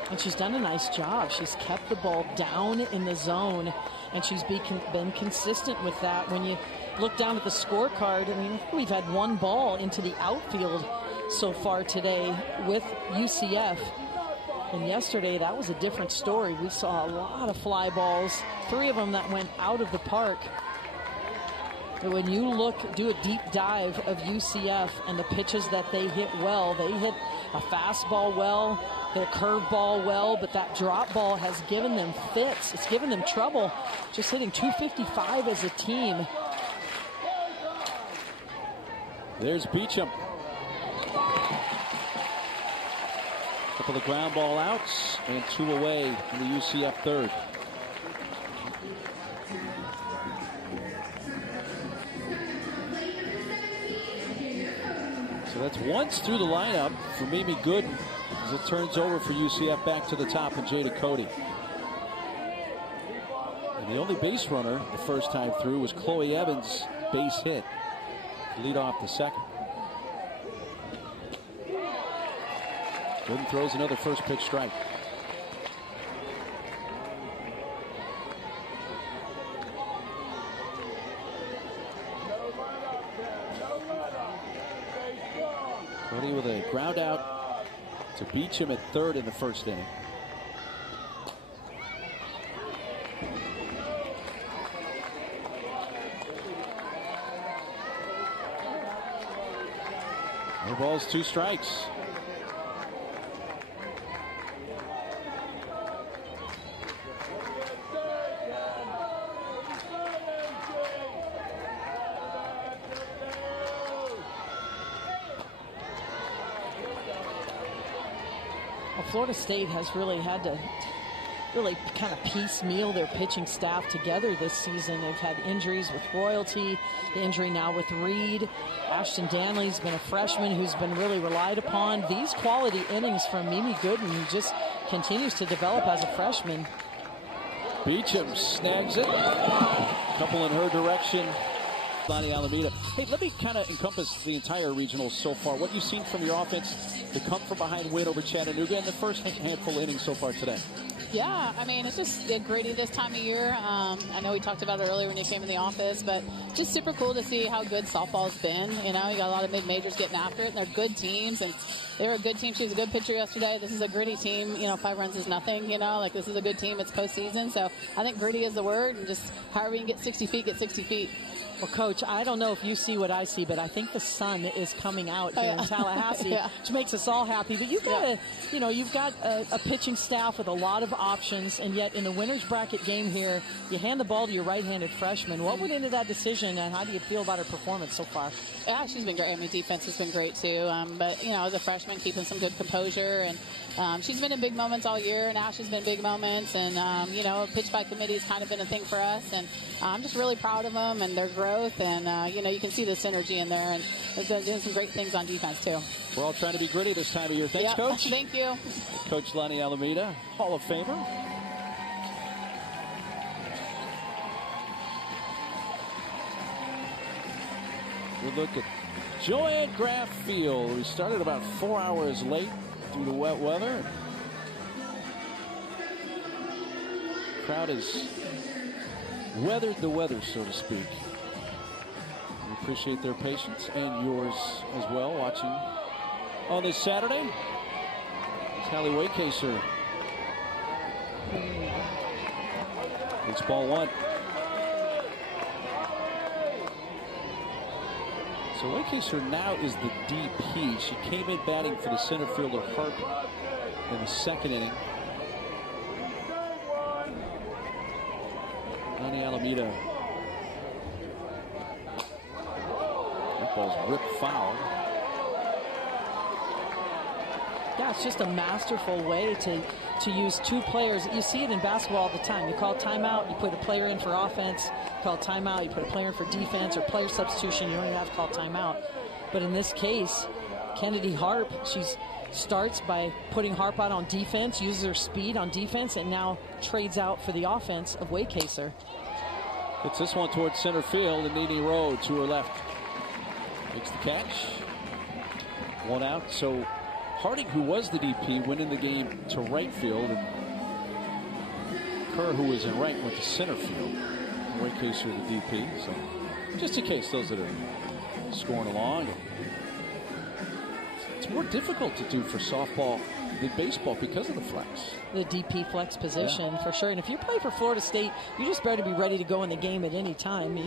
And she's done a nice job. She's kept the ball down in the zone, and she's been consistent with that. When you look down at the scorecard, I mean, we've had one ball into the outfield so far today with UCF. And yesterday, that was a different story. We saw a lot of fly balls, 3 of them that went out of the park. But when you do a deep dive of UCF and the pitches that they hit well, they hit a fastball well, hit a curveball well, but that drop ball has given them fits. It's given them trouble. Just hitting 255 as a team. There's Beecham. Couple of ground ball outs and 2 away in the UCF third. So that's once through the lineup for Mimi Gooden as it turns over for UCF back to the top and Jada Cody. And the only base runner the first time through was Chloe Evans' base hit to lead off the second. Gooden throws another first pitch strike. Cody with a ground out to Beecham at third in the first inning. No balls, 2 strikes. Florida State has really had to kind of piecemeal their pitching staff together this season. They've had injuries with Royalty, the injury now with Reed. Ashton Danley's been a freshman who's been really relied upon. These quality innings from Mimi Gooden, who just continues to develop as a freshman. Beecham snags it. Couple in her direction. Lonnie Alameda. Hey, let me kind of encompass the entire regional so far. What you've seen from your offense, the come from behind win over Chattanooga in the first handful of innings so far today. Yeah, I mean, it's just gritty this time of year. I know we talked about it earlier when you came in the office, but just super cool to see how good softball's been. You know, you got a lot of mid-majors getting after it, and they're good teams, and they were a good team. She was a good pitcher yesterday. This is a gritty team. You know, 5 runs is nothing, you know. Like, this is a good team. It's postseason. So I think gritty is the word, and just however you can get 60 feet, get 60 feet. Well, Coach, I don't know if you see what I see, but I think the sun is coming out here in Tallahassee, which makes us all happy. But you've got you've got a pitching staff with a lot of options, and yet in the winner's bracket game here, you hand the ball to your right-handed freshman. What went into that decision, and how do you feel about her performance so far? Yeah, she's been great. I mean, defense has been great too. But you know, as a freshman, keeping some good composure, and she's been in big moments all year. Now she's been big moments, and you know, pitch by committee has kind of been a thing for us, and I'm just really proud of them and their growth, and you know, you can see the synergy in there, and they're doing some great things on defense too. We're all trying to be gritty this time of year. Thanks, Coach. Thank you. Coach Lonnie Alameda, Hall of Famer. Good look at Joanne Graff Field. We started about 4 hours late due to wet weather. Crowd has weathered the weather, so to speak. appreciate their patience and yours as well watching on this Saturday. It's Hallie Waycaser. It's ball one. So Waycaser now is the DP. She came in batting for the center fielder Harp in the second inning. Nani Alameda. That ball's ripped foul. Yeah, it's just a masterful way to use two players. You see it in basketball all the time. You call timeout, you put a player in for offense. You call timeout, you put a player in for defense or player substitution. You don't even have to call timeout. But in this case, Kennedy Harp, she starts by putting Harp out on defense, uses her speed on defense, and now trades out for the offense of Waycaser. It's this one towards center field, and Nene Rowe to her left makes the catch. One out. So Harding, who was the DP, went in the game to right field, and Kerr, who was in right, went to center field. Waycaser the DP. So just in case those that are scoring along. It's more difficult to do for softball than baseball because of the flex. The DP flex position, for sure. And if you play for Florida State, you just better be ready to go in the game at any time.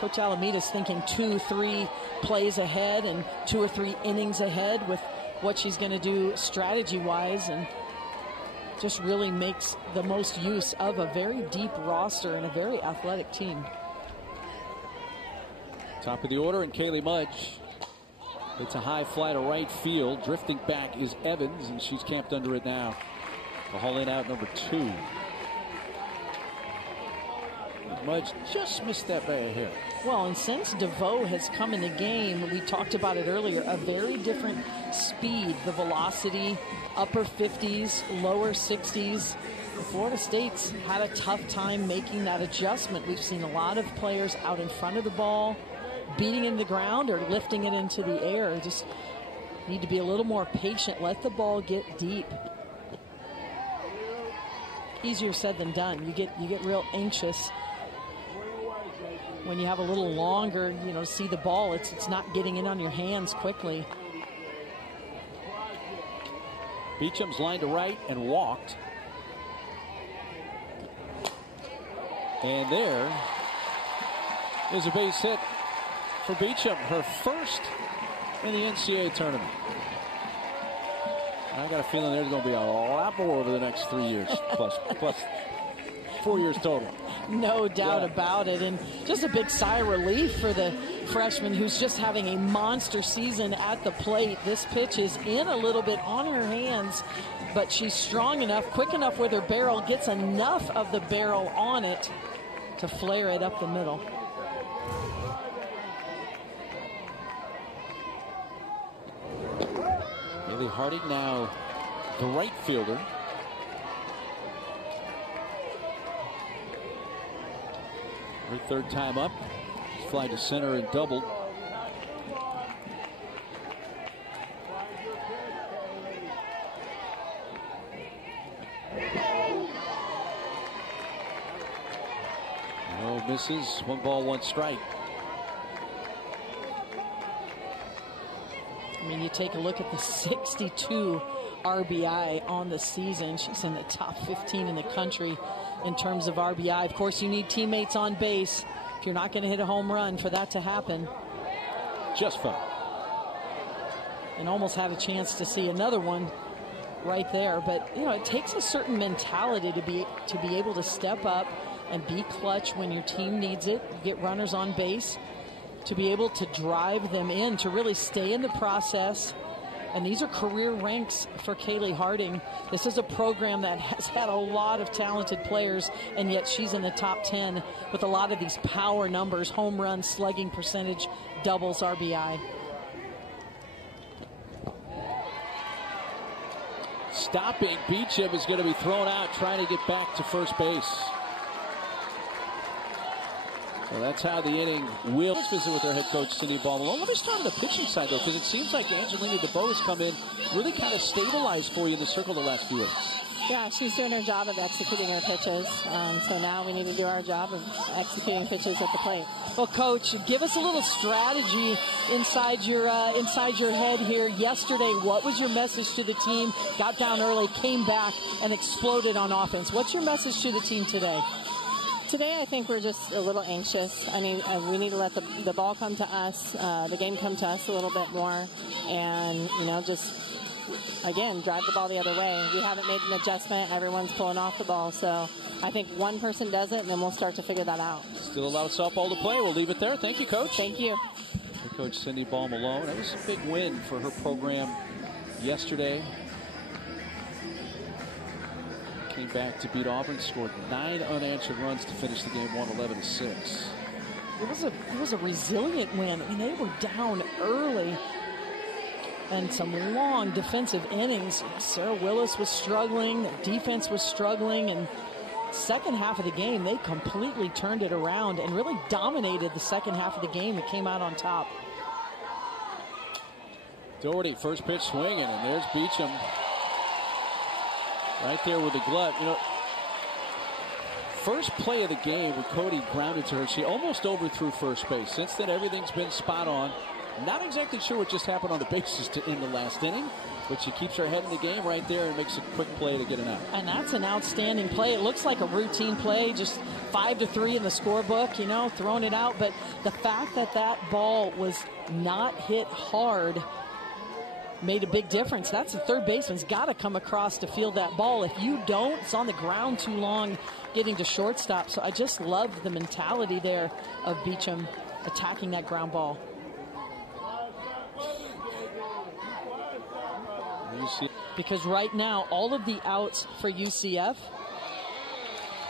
Coach Alameda's thinking 2-3 plays ahead and 2 or 3 innings ahead with what she's going to do strategy-wise, and just really makes the most use of a very deep roster and a very athletic team. Top of the order, and Kaylee Mudge. It's a high fly to right field. Drifting back is Evans, and she's camped under it now. The haul in out number 2. Mudge just missed that by a hair. Well, and since DeVoe has come in the game, we talked about it earlier, a very different speed, the velocity, upper 50s, lower 60s. Florida State's had a tough time making that adjustment. We've seen a lot of players out in front of the ball, beating in the ground or lifting it into the air. Just need to be a little more patient. Let the ball get deep. Easier said than done. You get real anxious when you have a little longer, see the ball. It's not getting in on your hands quickly. Beecham's line to right and walked. And there is a base hit for Beecham, her first in the NCAA tournament. I got a feeling there's going to be a lot more over the next 3 years, plus 4 years total. No doubt about it. And just a big sigh of relief for the freshman who's just having a monster season at the plate. This pitch is in a little bit on her hands, but she's strong enough, quick enough with her barrel, gets enough of the barrel on it to flare it up the middle. Haley Harding now the right fielder. Her third time up. Fly to center and doubled. Oh, misses. 1 ball, 1 strike. I mean, you take a look at the 62 RBI on the season. She's in the top 15 in the country in terms of RBI. Of course, you need teammates on base if you're not going to hit a home run for that to happen. Just fun. And almost had a chance to see another one right there. But, it takes a certain mentality to be able to step up and be clutch when your team needs it, get runners on base, to be able to drive them in, to really stay in the process. And these are career ranks for Kaylee Harding. This is a program that has had a lot of talented players, and yet she's in the top 10 with a lot of these power numbers: home runs, slugging percentage, doubles, RBI. Stopping Beecham is going to be thrown out, trying to get back to first base. Well, that's how the inning will. Let's visit with our head coach, Cindy Balmalone. Let me start on the pitching side, though, because it seems like Angelina DeVoe has come in, really kind of stabilized for you in the circle the last few innings. Yeah, she's doing her job of executing her pitches. So now we need to do our job of executing pitches at the plate. Well, Coach, give us a little strategy inside your head here. Yesterday, what was your message to the team? Got down early, came back, and exploded on offense. What's your message to the team today? Today, I think we're just a little anxious. I mean, we need to let the ball come to us, the game come to us a little bit more, and, just, again, drive the ball the other way. We haven't made an adjustment. Everyone's pulling off the ball, so I think one person does it, and then we'll start to figure that out. Still a lot of softball to play. We'll leave it there. Thank you, Coach. Thank you. Coach Cindy Ball-Malone. That was a big win for her program yesterday. Came back to beat Auburn, scored 9 unanswered runs to finish the game 111-6. It was a resilient win. I mean, they were down early and some long defensive innings. Sarah Willis was struggling, the defense was struggling, and second half of the game they completely turned it around and really dominated the second half of the game and came out on top. Doherty, first pitch swinging, and there's Beecham. Right there with the glove. First play of the game when Cody grounded to her, she almost overthrew first base. Since then, everything's been spot on. Not exactly sure what just happened on the bases in the last inning, but she keeps her head in the game right there and makes a quick play to get an out. And that's an outstanding play. It looks like a routine play, just 5-3 in the scorebook, throwing it out. But the fact that that ball was not hit hard made a big difference. That's the third baseman's got to come across to field that ball. If you don't, it's on the ground too long getting to shortstop. So I just love the mentality there of Beecham attacking that ground ball. Because right now, all of the outs for UCF.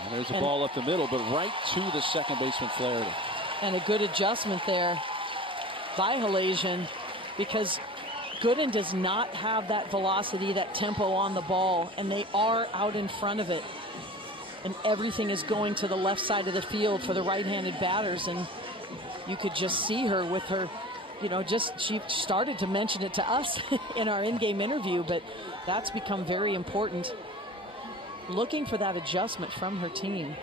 And there's a ball up the middle, but right to the second baseman, Flaherty. And a good adjustment there by Halasian, because Gooden does not have that velocity, that tempo on the ball, and they are out in front of it. And everything is going to the left side of the field for the right-handed batters, and you could just see her with her, she started to mention it to us in our in-game interview, but that's become very important. Looking for that adjustment from her team.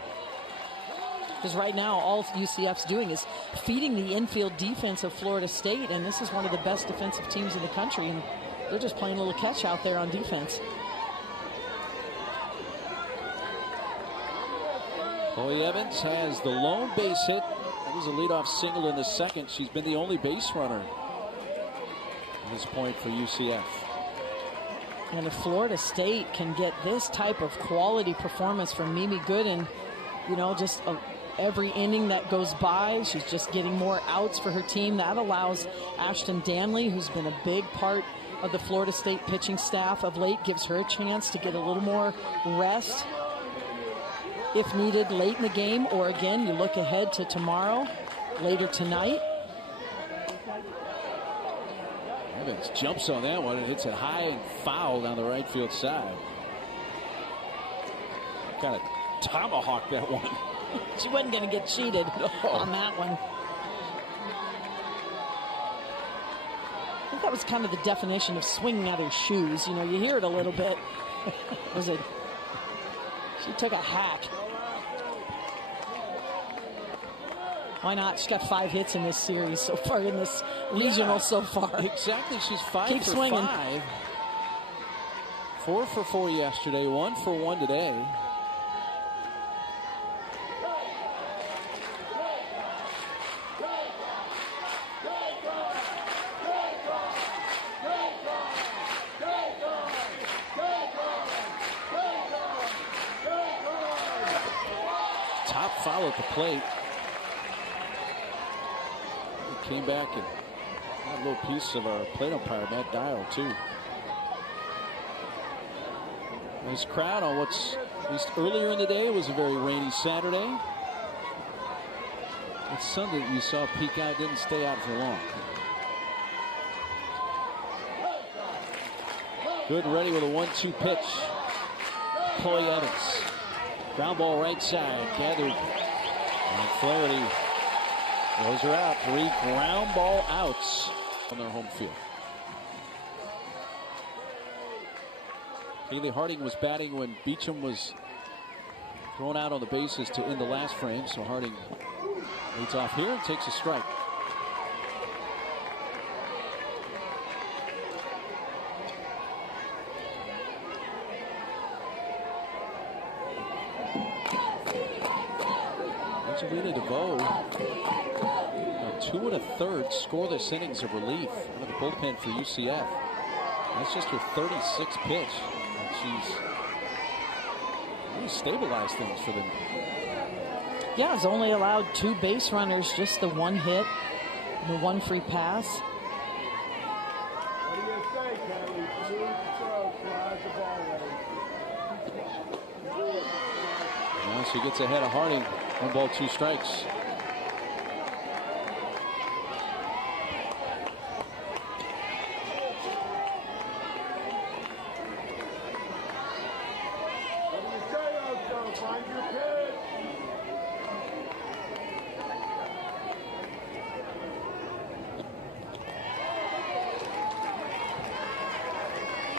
Because right now, all UCF's doing is feeding the infield defense of Florida State, and this is one of the best defensive teams in the country, and they're just playing a little catch out there on defense. Chloe Evans has the lone base hit. That was a leadoff single in the second. She's been the only base runner at this point for UCF. And if Florida State can get this type of quality performance from Mimi Gooden, just every inning that goes by, she's just getting more outs for her team. That allows Ashton Danley, who's been a big part of the Florida State pitching staff of late, gives her a chance to get a little more rest if needed late in the game, or again, you look ahead to tomorrow, later tonight. Evans jumps on that one and hits it high and foul down the right field side. Kind of tomahawk that one. She wasn't going to get cheated on that one. I think that was kind of the definition of swinging out her shoes. You hear it a little bit. She took a hack. Why not? She's got 5 hits in this series so far, in this regional so far. Exactly. She's 5 Keep for swinging. 5. 4 for 4 yesterday, 1 for 1 today. Top foul at the plate. He came back and got a little piece of our plate umpire, Matt Dial, too. Nice crowd on what's, at least earlier in the day, was a very rainy Saturday. That sun that you saw peek out didn't stay out for long. Good and ready with a 1-2 pitch. Chloe Evans. Ground ball right side, gathered. And Flaherty throws her out. 3 ground ball outs on their home field. Kaylee Harding was batting when Beecham was thrown out on the bases to end the last frame. So Harding leads off here and takes a strike. Angelina DeVoe, 2 1/3 scoreless innings of relief out of the bullpen for UCF. That's just her 36th pitch. And she's really stabilized things for them. Yeah, has only allowed 2 base runners, just the 1 hit, the 1 free pass. What do you say, Kelly? 2-0, flies the ball away. Now she gets ahead of Harding. 1 ball, 2 strikes.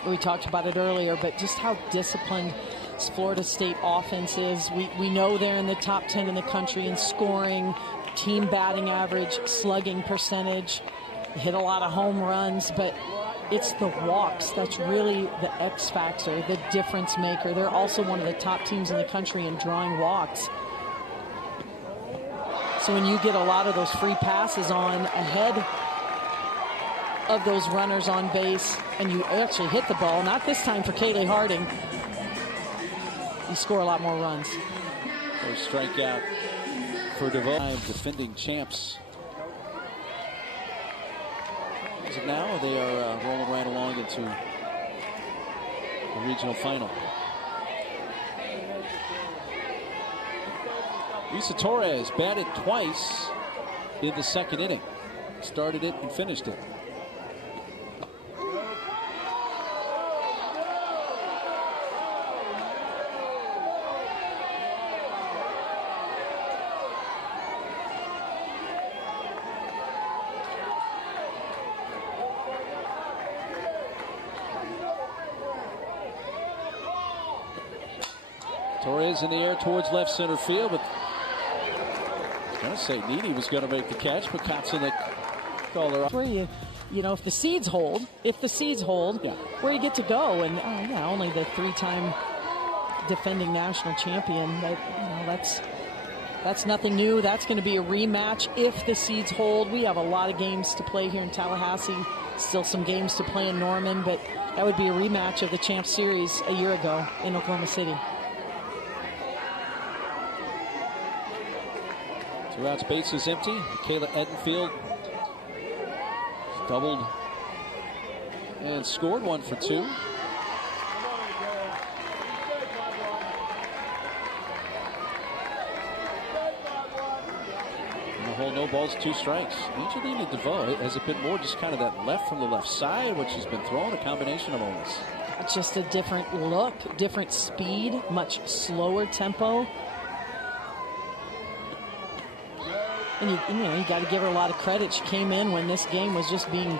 We talked about it earlier, but just how disciplined Florida State offense is. We know they're in the top 10 in the country in scoring, team batting average, slugging percentage, hit a lot of home runs, but it's the walks that's really the X factor, the difference maker. They're also one of the top teams in the country in drawing walks. So when you get a lot of those free passes on ahead of those runners on base, and you actually hit the ball, not this time for Kaylee Harding, you score a lot more runs. First strikeout for DeVoe. Defending champs. As of now, they are rolling right along into the regional final. Lisa Torres batted twice in the 2nd inning. Started it and finished it. Torres in the air towards left center field, but I was going to say Needy was going to make the catch, but Kotzen called her off. Where you know, if the seeds hold, yeah, where you get to go, and yeah, only the 3-time defending national champion. But that's nothing new. That's going to be a rematch if the seeds hold. We have a lot of games to play here in Tallahassee. Still some games to play in Norman, but that would be a rematch of the Champ Series a year ago in Oklahoma City. 2 outs, base is empty. Kayla Edenfield doubled and scored 1 for 2. And the whole no balls, 2 strikes. Angelina DeVoe, has it been more just kind of that left from the left side, what she's been throwing, a combination of almost? It's just a different look, different speed, much slower tempo. And you got to give her a lot of credit. She came in when this game was just being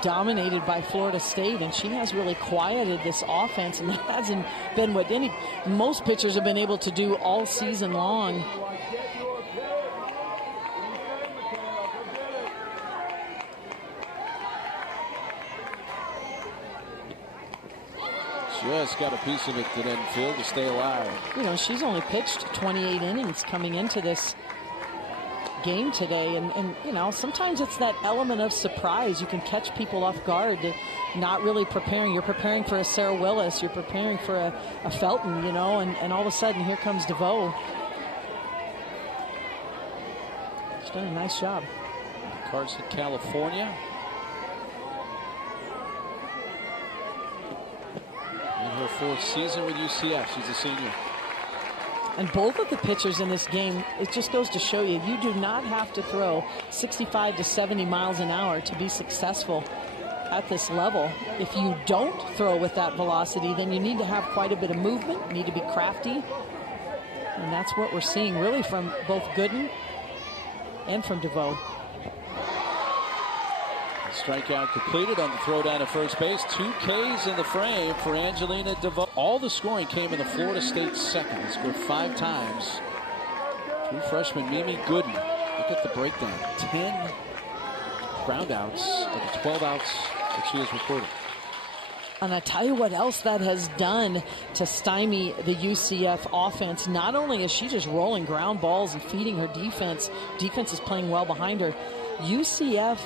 dominated by Florida State, and she has really quieted this offense, and that hasn't been what most pitchers have been able to do all season long. Just got a piece of it to Edenfield to stay alive. You know, she's only pitched 28 innings coming into this game today, and you know, sometimes it's that element of surprise. You can catch people off guard, not really preparing. You're preparing for a Sarah Willis, you're preparing for a Felton, you know, and all of a sudden here comes DeVoe. She's done a nice job. Carson, California. In her 4th season with UCF, she's a senior. And both of the pitchers in this game, it just goes to show you, you do not have to throw 65 to 70 miles an hour to be successful at this level. If you don't throw with that velocity, then you need to have quite a bit of movement, you need to be crafty. And that's what we're seeing really from both Gooden and from DeVoe. Strikeout completed on the throw down to first base. 2 Ks in the frame for Angelina DeVoe. All the scoring came in the Florida State second. He scored 5 times. True freshman Mimi Gooden. Look at the breakdown. 10 ground outs of the 12 outs that she has recorded. And I tell you what else that has done to stymie the UCF offense. Not only is she just rolling ground balls and feeding her defense, defense is playing well behind her. UCF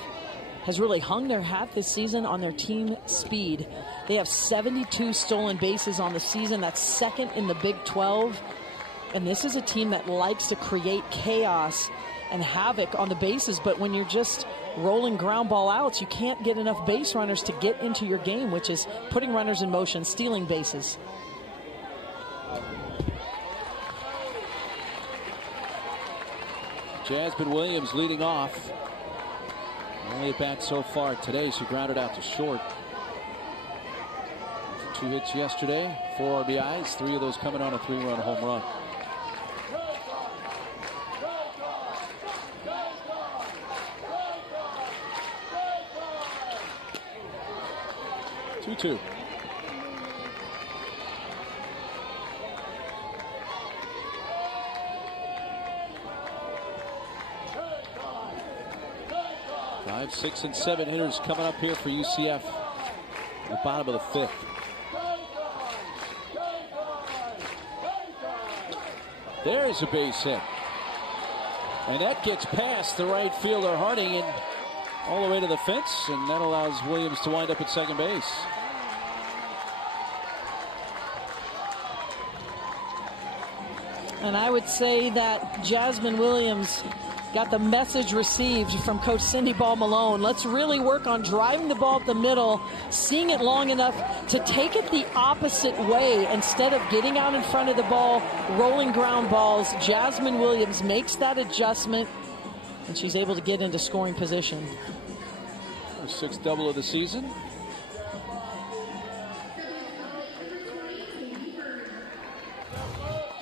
has really hung their hat this season on their team speed. They have 72 stolen bases on the season. That's second in the Big 12. And this is a team that likes to create chaos and havoc on the bases. But when you're just rolling ground ball outs, you can't get enough base runners to get into your game, which is putting runners in motion, stealing bases. Jasmine Williams leading off. Only at bat so far today. She grounded out to short. 2 hits yesterday, 4 RBIs, 3 of those coming on a 3-run home run. Two. Five, 6, and 7 hitters coming up here for UCF. At the bottom of the 5th. There's a base hit. And that gets past the right fielder Harding and all the way to the fence, and that allows Williams to wind up at second base. And I would say that Jasmine Williams got the message received from Coach Cindy Ball Malone. Let's really work on driving the ball up the middle, seeing it long enough to take it the opposite way instead of getting out in front of the ball, rolling ground balls. Jasmine Williams makes that adjustment, and she's able to get into scoring position. Her 6th double of the season.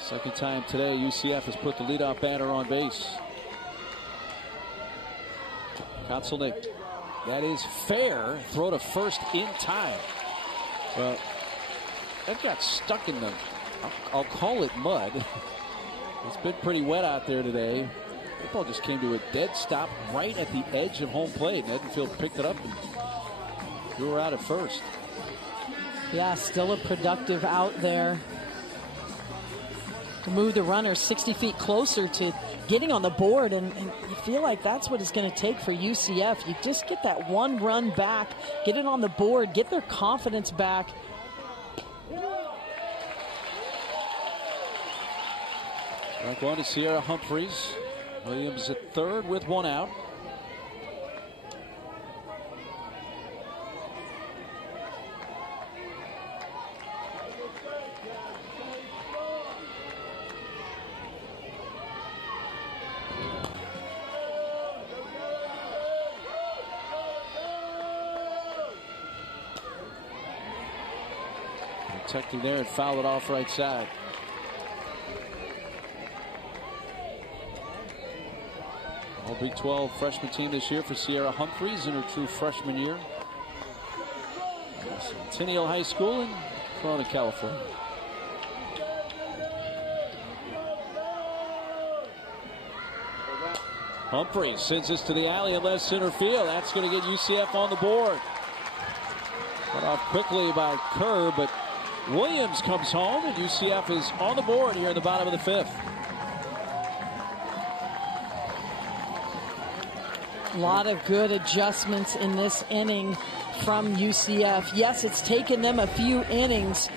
Second time today, UCF has put the leadoff batter on base. Konselnik, that is fair. Throw to first in time. Well, that got stuck in the, I'll call it mud. It's been pretty wet out there today. The ball just came to a dead stop right at the edge of home plate. And Edenfield picked it up and threw her out at first. Yeah, still a productive out there to move the runner 60 feet closer to getting on the board, and you feel like that's what it's going to take for UCF. You just get that 1 run back, get it on the board, get their confidence back. Strike 1 to Sierra Humphreys. Williams at third with 1 out. Protecting there and foul it off right side. All Big 12 freshman team this year for Sierra Humphreys in her true freshman year. Centennial High School in Corona, California. Humphreys sends this to the alley in left center field. That's going to get UCF on the board. Cut off quickly by Kerr, but Williams comes home, and UCF is on the board here in the bottom of the 5th. A lot of good adjustments in this inning from UCF. Yes, it's taken them a few innings,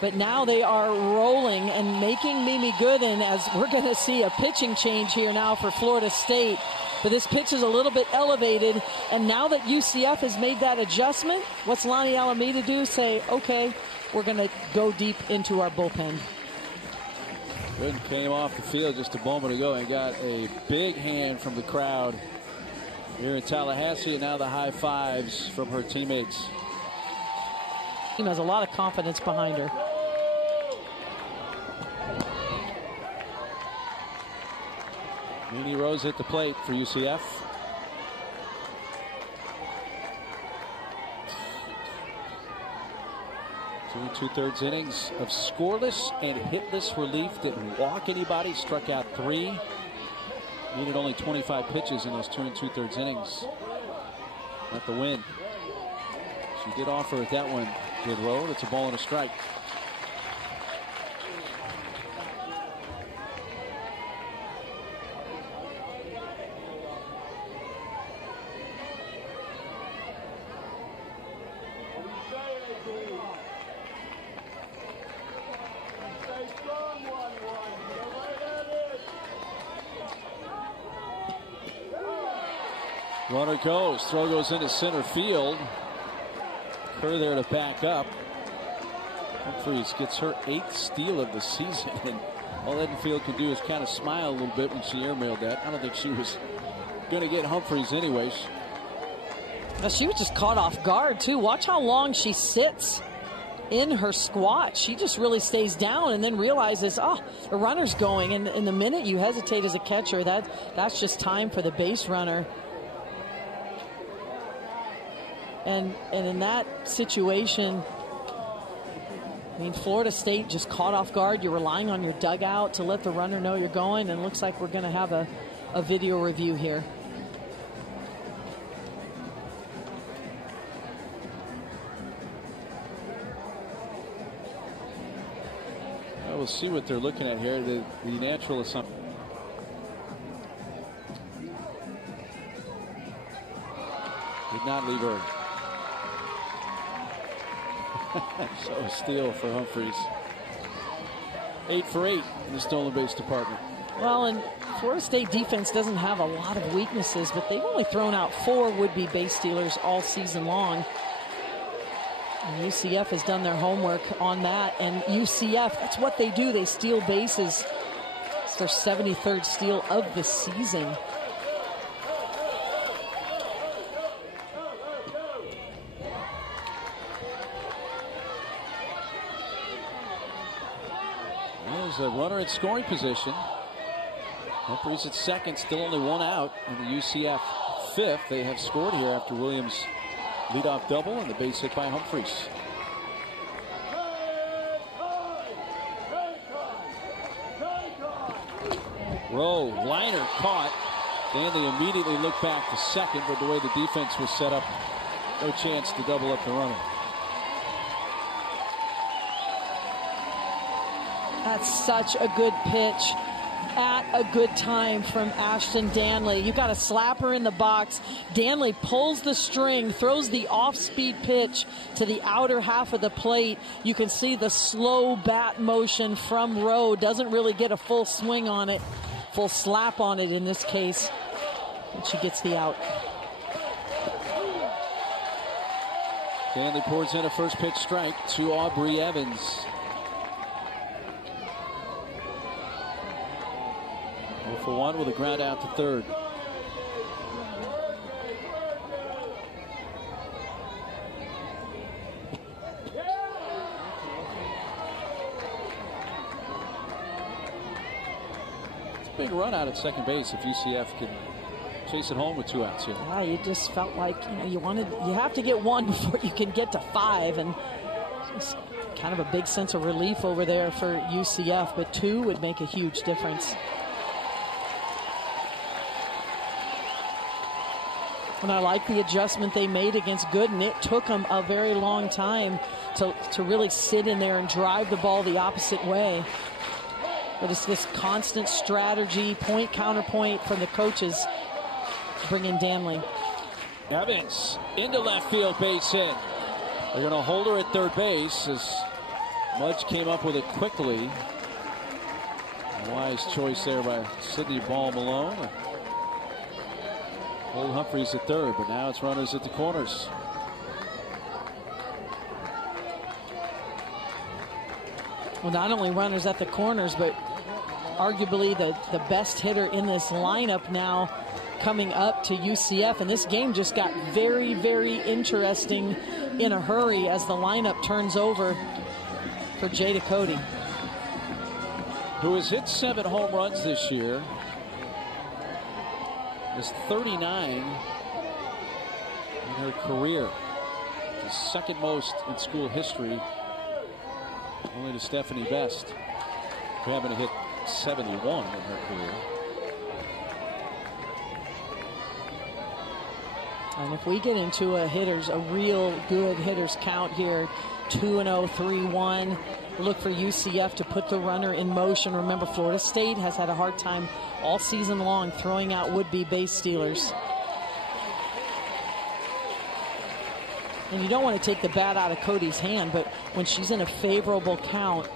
but now they are rolling and making Mimi Gooden, as we're going to see a pitching change here now for Florida State. But this pitch is a little bit elevated, and now that UCF has made that adjustment, what's Lonnie Alameda do? Say, okay, we're going to go deep into our bullpen. Gooden came off the field just a moment ago and got a big hand from the crowd here in Tallahassee, and now the high fives from her teammates. Team has a lot of confidence behind her. Nene Rose at the plate for UCF. 2 2/3 innings of scoreless and hitless relief. Didn't walk anybody. Struck out 3. Needed only 25 pitches in those 2 2/3 innings. Not the win. She did offer at that one. Did Rowe. It's a ball and a strike. Runner goes. Throw goes into center field. Kerr there to back up. Humphries gets her 8th steal of the season, and all Edenfield can do is kind of smile a little bit when she airmailed that. I don't think she was going to get Humphries anyways. She was just caught off guard too. Watch how long she sits in her squat. She just really stays down and then realizes, oh, the runner's going. And in the minute you hesitate as a catcher, that's just time for the base runner. And in that situation, I mean, Florida State just caught off guard. You're relying on your dugout to let the runner know you're going, and it looks like we're going to have a video review here. Well, we'll see what they're looking at here. The natural assumption. Did not leave her. So a steal for Humphries. 8 for 8 in the stolen base department. Well, and Florida State defense doesn't have a lot of weaknesses, but they've only thrown out 4 would-be base stealers all season long. And UCF has done their homework on that, and UCF, that's what they do. They steal bases. It's their 73rd steal of the season. There's a runner at scoring position. Humphries at second, still only 1 out. In the UCF 5th, they have scored here after Williams' leadoff double and the base hit by Humphries. Rowe, liner caught. Danley immediately looked back to second, but the way the defense was set up, no chance to double up the runner. That's such a good pitch at a good time from Ashton Danley. You got to slap her in the box. Danley pulls the string, throws the off-speed pitch to the outer half of the plate. You can see the slow bat motion from Rowe. Doesn't really get a full swing on it, full slap on it in this case. And she gets the out. Danley pours in a first pitch strike to Aubrey Evans. 0 for 1 with a ground out to third. It's a big run out at second base if UCF can chase it home with 2 outs here. Yeah, you just felt like you have to get 1 before you can get to 5, and just kind of a big sense of relief over there for UCF, but 2 would make a huge difference. And I like the adjustment they made against Gooden. It took them a very long time to really sit in there and drive the ball the opposite way. But it's this constant strategy, point, counterpoint from the coaches. Bring in Danley. Evans into left field, base hit. They're going to hold her at third base as Mudge came up with it quickly. A wise choice there by Sydney Ball Malone. Hold Humphries at third, but now it's runners at the corners. Well, not only runners at the corners, but arguably the best hitter in this lineup now coming up to UCF. And this game just got very, very interesting in a hurry as the lineup turns over for Jada Cody, who has hit 7 home runs this year. Is 39 in her career, the second most in school history. Only to Stephanie Best, who happened to hit 71 in her career. And if we get into a real good hitters count here, 2-0, 3-1, look for UCF to put the runner in motion. Remember, Florida State has had a hard time all season long throwing out would-be base stealers. And you don't want to take the bat out of Cody's hand, but when she's in a favorable count,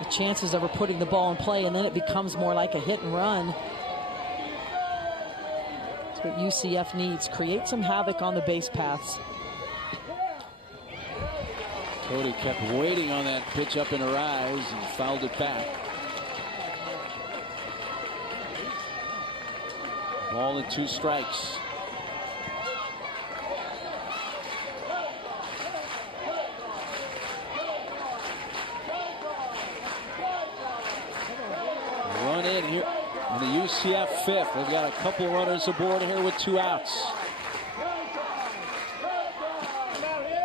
the chances of her putting the ball in play, and then it becomes more like a hit and run. That's what UCF needs. Create some havoc on the base paths. Cody kept waiting on that pitch up in her eyes and fouled it back. Ball and 2 strikes. Run in here in the UCF 5th. They've got a couple runners aboard here with 2 outs.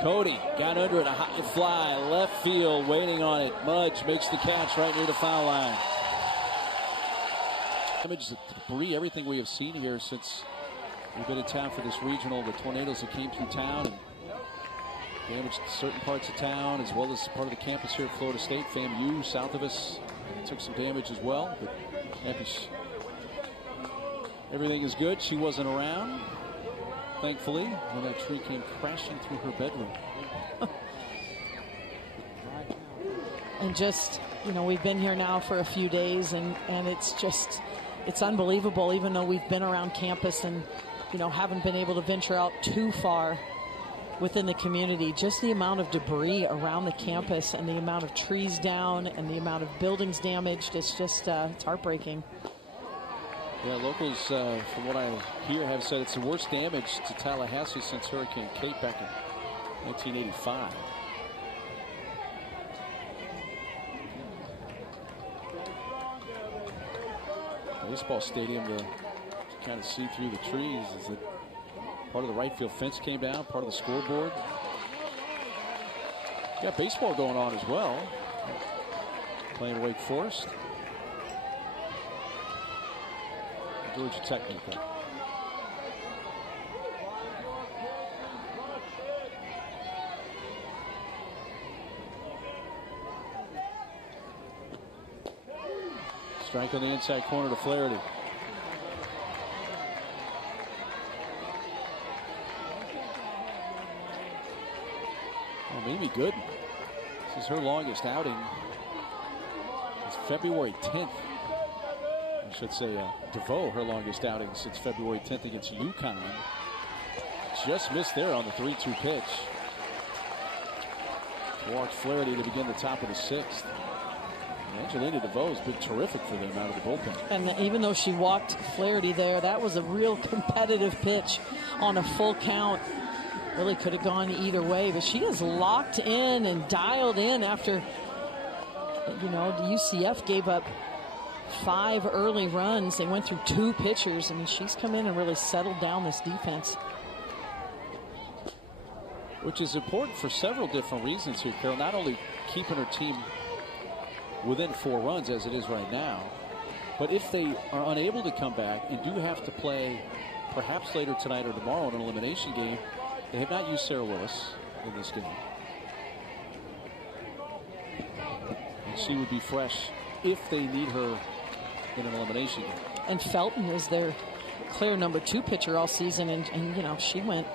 Cody got under it, a high fly, left field, waiting on it. Mudge makes the catch right near the foul line. Damage, the debris, everything we have seen here since we've been in town for this regional, the tornadoes that came through town and damaged certain parts of town as well as part of the campus here at Florida State. FAMU south of us took some damage as well, but happy everything is good. She wasn't around, thankfully, when that tree came crashing through her bedroom. And just, you know, we've been here now for a few days, and it's just, it's unbelievable, even though we've been around campus and, you know, haven't been able to venture out too far within the community. Just the amount of debris around the campus and the amount of trees down and the amount of buildings damaged, it's just, it's heartbreaking. Yeah, locals, from what I hear, have said it's the worst damage to Tallahassee since Hurricane Kate back in 1985. Baseball stadium, to kind of see through the trees, is that part of the right field fence came down, part of the scoreboard. Got baseball going on as well. Playing Wake Forest. Georgia Technical. Strike on the inside corner to Flaherty. Oh, Mimi Gooden. This is her longest outing. It's February 10th. I should say DeVoe, her longest outing since February 10th against UConn. Just missed there on the 3-2 pitch. Walked Flaherty to begin the top of the 6th. Angelina DeVoe has been terrific for them out of the bullpen. And even though she walked Flaherty there, that was a real competitive pitch on a full count. Really could have gone either way, but she is locked in and dialed in after, you know, the UCF gave up 5 early runs. They went through 2 pitchers. I mean, she's come in and really settled down this defense. Which is important for several different reasons here, Carol. Not only keeping her team within 4 runs as it is right now, but if they are unable to come back and do have to play perhaps later tonight or tomorrow in an elimination game, they have not used Sarah Willis in this game. And she would be fresh if they need her in an elimination game. And Felton is their clear number 2 pitcher all season, and you know, she went,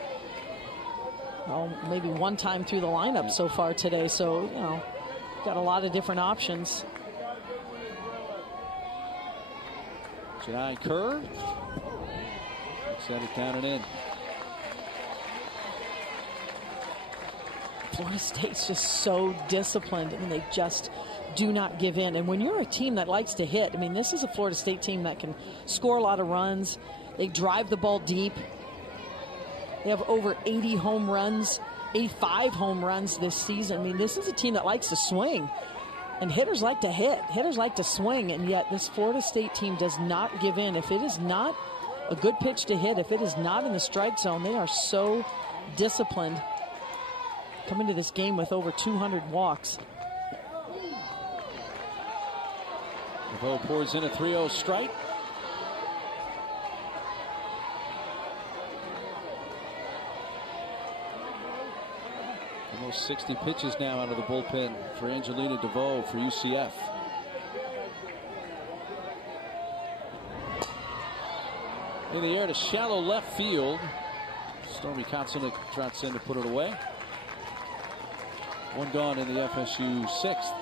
well, maybe 1 time through the lineup so far today, so, you know, got a lot of different options. Jedi Kerr set it down and in. Florida State's just so disciplined. I mean, they just do not give in. And when you're a team that likes to hit, I mean, this is a Florida State team that can score a lot of runs. They drive the ball deep. They have over 80 home runs, 85 home runs this season. I mean, this is a team that likes to swing. And hitters like to hit. Hitters like to swing. And yet this Florida State team does not give in. If it is not a good pitch to hit, if it is not in the strike zone, they are so disciplined. come into this game with over 200 walks. DeVoe pours in a 3-0 strike. Almost 60 pitches now out of the bullpen for Angelina DeVoe for UCF. In the air to shallow left field. Stormy Kotzelnik trots in to put it away. One gone in the FSU sixth.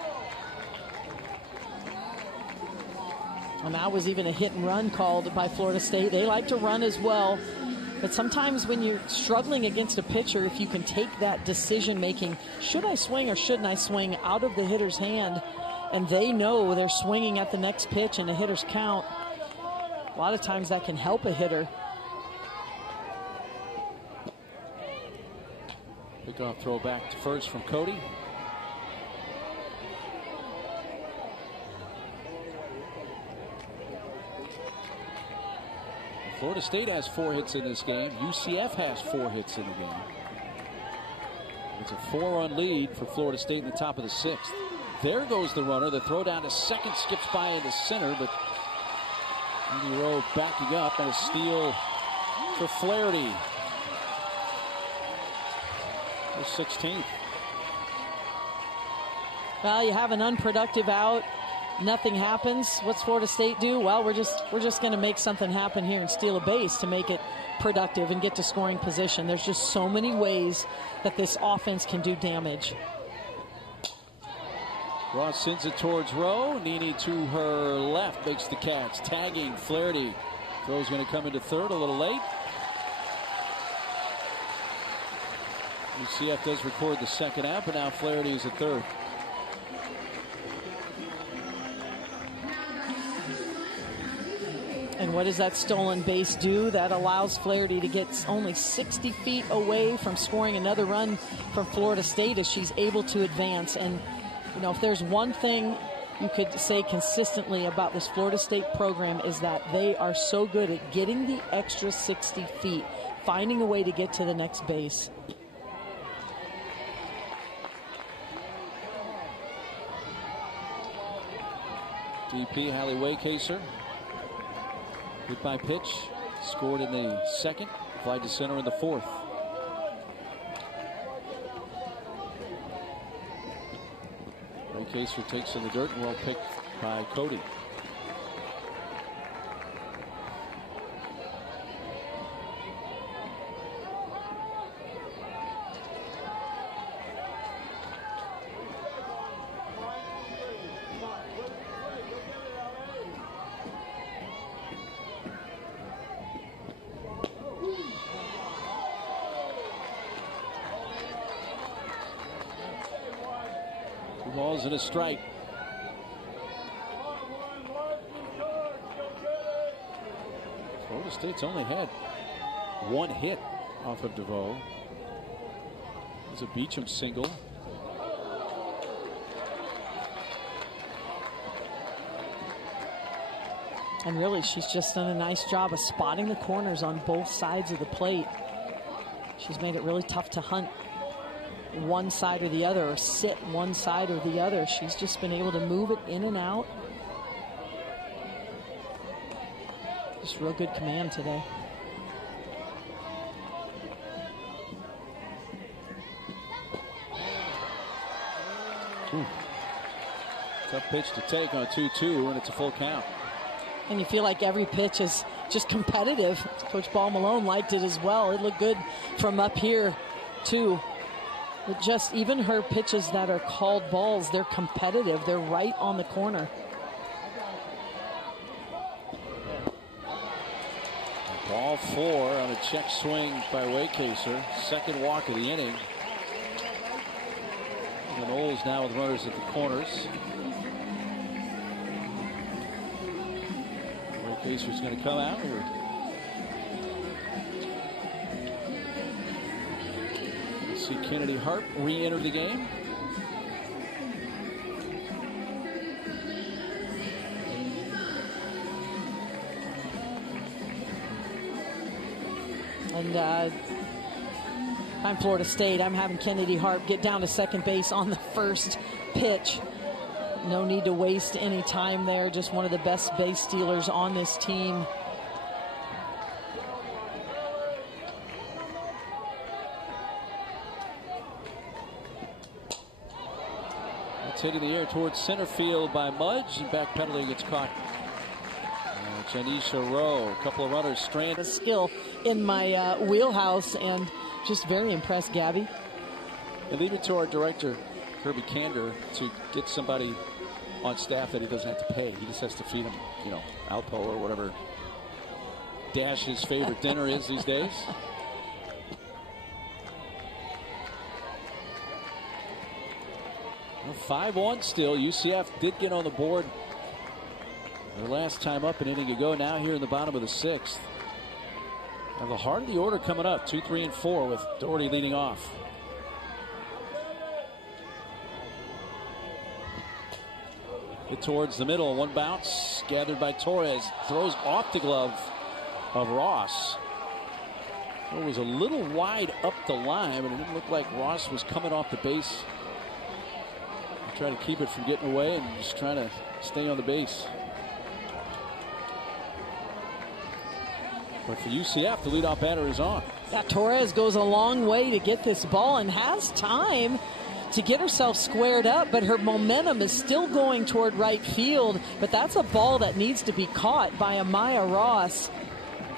And that was even a hit and run called by Florida State. They like to run as well. But sometimes when you're struggling against a pitcher, if you can take that decision making, should I swing or shouldn't I swing, out of the hitter's hand, and they know they're swinging at the next pitch and the hitter's count, a lot of times that can help a hitter. Pickoff throw back to first from Cody. Florida State has 4 hits in this game. UCF has 4 hits in the game. It's a 4-run lead for Florida State in the top of the 6th. There goes the runner. The throw down to second skips by into center, but Andy Rowe backing up, and a steal for Flaherty. The 16th. Well, you have an unproductive out. Nothing happens. What's Florida State do? Well, we're just going to make something happen here and steal a base to make it productive and get to scoring position. There's just so many ways that this offense can do damage. Ross sends it towards Rowe. Nini to her left makes the catch. Tagging Flaherty. Throw's going to come into third a little late. UCF does record the second out, but now Flaherty is at third. And what does that stolen base do? That allows Flaherty to get only 60 feet away from scoring another run from Florida State as she's able to advance. And, you know, if there's one thing you could say consistently about this Florida State program is that they are so good at getting the extra 60 feet, finding a way to get to the next base. DP Hallie Waycaser. Hit by pitch. Scored in the second. Flied to center in the fourth. Waycaser takes in the dirt and well picked by Cody. Balls and a strike. Florida State's only had one hit off of DeVoe. It's a Beecham single. And really, she's just done a nice job of spotting the corners on both sides of the plate. She's made it really tough to hunt one side or the other, or sit one side or the other. She's just been able to move it in and out. Just real good command today. Ooh. Tough pitch to take on 2-2, and it's a full count. And you feel like every pitch is just competitive. Coach Ball Malone liked it as well. It looked good from up here, too. But just even her pitches that are called balls, they're competitive. They're right on the corner. Ball 4 on a check swing by Waycaser. Second walk of the inning. And the Knowles now with runners at the corners. Waycaser's going to come out here. See Kennedy Hart re-enter the game. And I'm Florida State. I'm having Kennedy Harp get down to second base on the first pitch. No need to waste any time there. Just one of the best base stealers on this team. It's hit in the air towards center field by Mudge, and backpedaling gets caught. Janisha Rowe, a couple of runners stranded. A skill in my wheelhouse, and just very impressed, Gabby. And leave it to our director, Kirby Kander, to get somebody on staff that he doesn't have to pay. He just has to feed him, Alpo or whatever Dash's favorite dinner is these days. Well, 5-1 still. UCF did get on the board their last time up an inning ago. Now here in the bottom of the 6th. And the heart of the order coming up, 2, 3, and 4 with Doherty leading off. Hit towards the middle, one bounce, gathered by Torres. Throws off the glove of Ross. It was a little wide up the line, but it didn't look like Ross was coming off the base. Trying to keep it from getting away and just trying to stay on the base. But for UCF, the leadoff batter is on. Yeah, Torres goes a long way to get this ball and has time to get herself squared up, but her momentum is still going toward right field. But that's a ball that needs to be caught by Amaya Ross.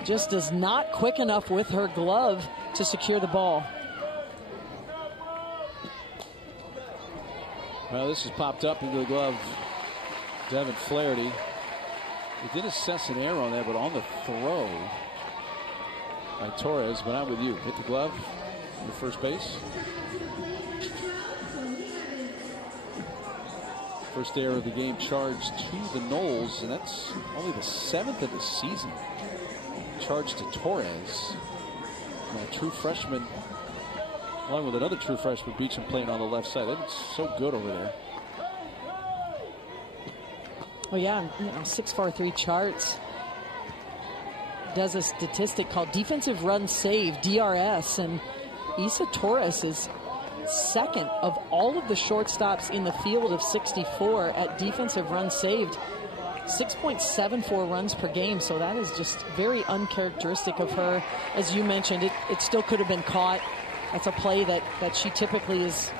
Just is not quick enough with her glove to secure the ball. Well, this has popped up into the glove. Devin Flaherty. He did assess an error on that, but on the throw by Torres. But I'm with you. Hit the glove on the first base. First error of the game charged to the Noles, and that's only the 7th of the season. Charged to Torres. A true freshman, along with another true freshman, Beecham, playing on the left side. It's so good over there. Well, yeah, 643 charts does a statistic called defensive run save, DRS, and Isa Torres is second of all of the shortstops in the field of 64 at defensive run saved. 6.74 runs per game, so that is just very uncharacteristic of her. As you mentioned, it still could have been caught. That's a play that she typically is,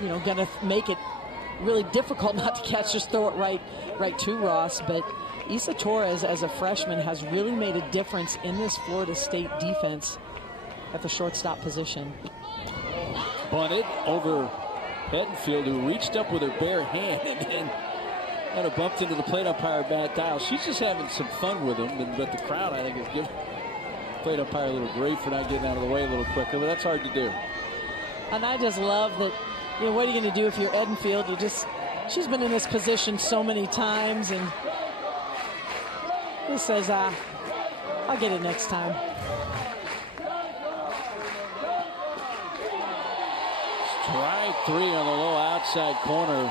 going to make it really difficult not to catch. Just throw it right to Ross. But Isa Torres, as a freshman, has really made a difference in this Florida State defense at the shortstop position. Bunted over Bedingfield, who reached up with her bare hand and kind of bumped into the plate umpire Matt Dial. She's just having some fun with him, but the crowd, I think, is giving plate umpire a little grief for not getting out of the way a little quicker, but that's hard to do. And I just love that, what are you going to do if you're Edenfield? She's been in this position so many times, and he says, I'll get it next time. Strike 3 on the low outside corner.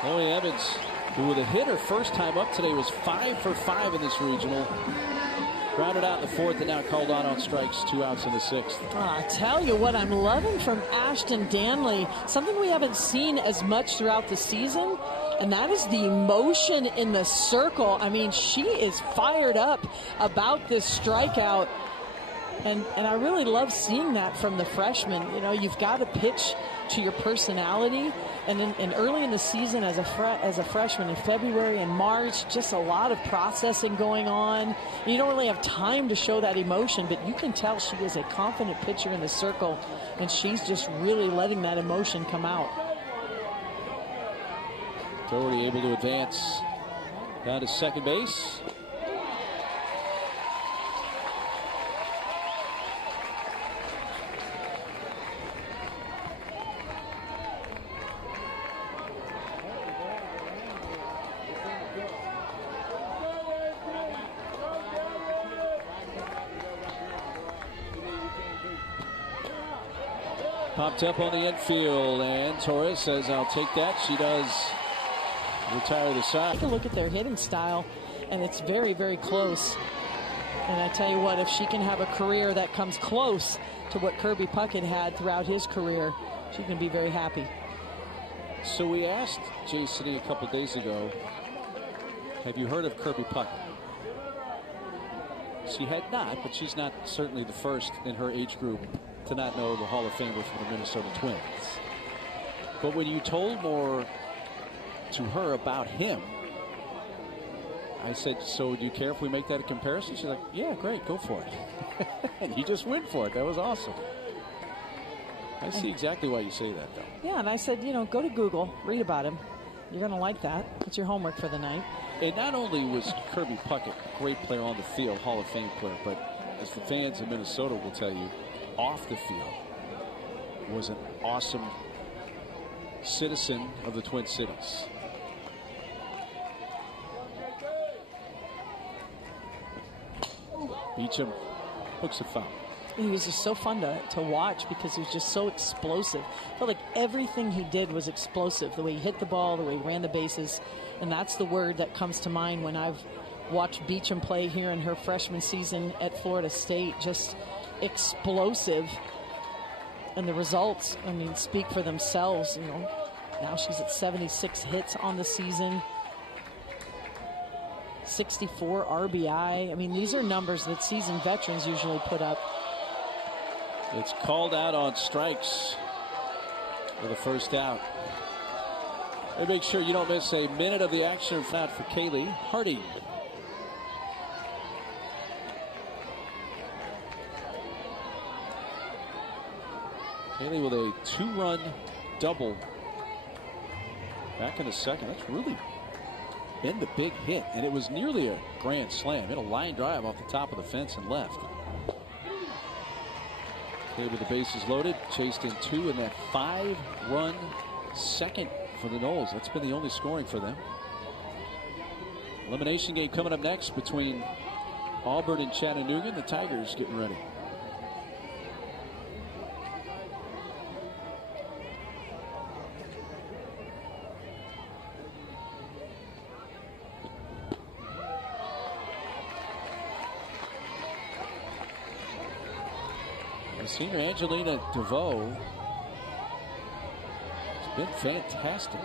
Chloe Evans, who with a hitter first time up today, was 5 for 5 in this regional. Grounded out in the 4th and now called on strikes, 2 outs in the 6th. I tell you what I'm loving from Ashton Danley, something we haven't seen as much throughout the season, and that is the emotion in the circle. I mean, she is fired up about this strikeout. And I really love seeing that from the freshman. You've got to pitch to your personality. And early in the season as a freshman in February and March, just a lot of processing going on. You don't really have time to show that emotion, but you can tell she is a confident pitcher in the circle, and she's just really letting that emotion come out. Doherty able to advance down to second base. Popped up on the infield, and Torres says, I'll take that. She does retire the side. Take a look at their hitting style, and it's very, very close. And I tell you what, if she can have a career that comes close to what Kirby Puckett had throughout his career, she can be very happy. So we asked Jason a couple days ago, have you heard of Kirby Puckett? She had not, but she's not certainly the first in her age group to not know the Hall of Famer from the Minnesota Twins. But when you told more to her about him, I said, so do you care if we make that a comparison? She's like, yeah, great, go for it. And he just went for it. That was awesome. I see exactly why you say that, though. Yeah, and I said, you know, go to Google, read about him. You're going to like that. It's your homework for the night. And not only was Kirby Puckett a great player on the field, Hall of Fame player, but as the fans in Minnesota will tell you, off the field was an awesome citizen of the Twin Cities. Beecham hooks a foul. He was just so fun to watch because he was just so explosive. I felt like everything he did was explosive. The way he hit the ball, the way he ran the bases. And that's the word that comes to mind when I've watched Beecham play here in her freshman season at Florida State. Just explosive. And the results, I mean, speak for themselves. You know, now she's at 76 hits on the season. 64 RBI. I mean, these are numbers that seasoned veterans usually put up. It's called out on strikes for the first out. And make sure you don't miss a minute of the action out for Kaylee Harding. Kaylee with a 2-run double back in the second. That's really been the big hit, and it was nearly a grand slam. Hit a line drive off the top of the fence and left. Kaylee with the bases loaded, chased in 2 in that 5-run second for the Noles. That's been the only scoring for them. Elimination game coming up next between Auburn and Chattanooga. The Tigers getting ready. Senior Angelina DeVoe has been fantastic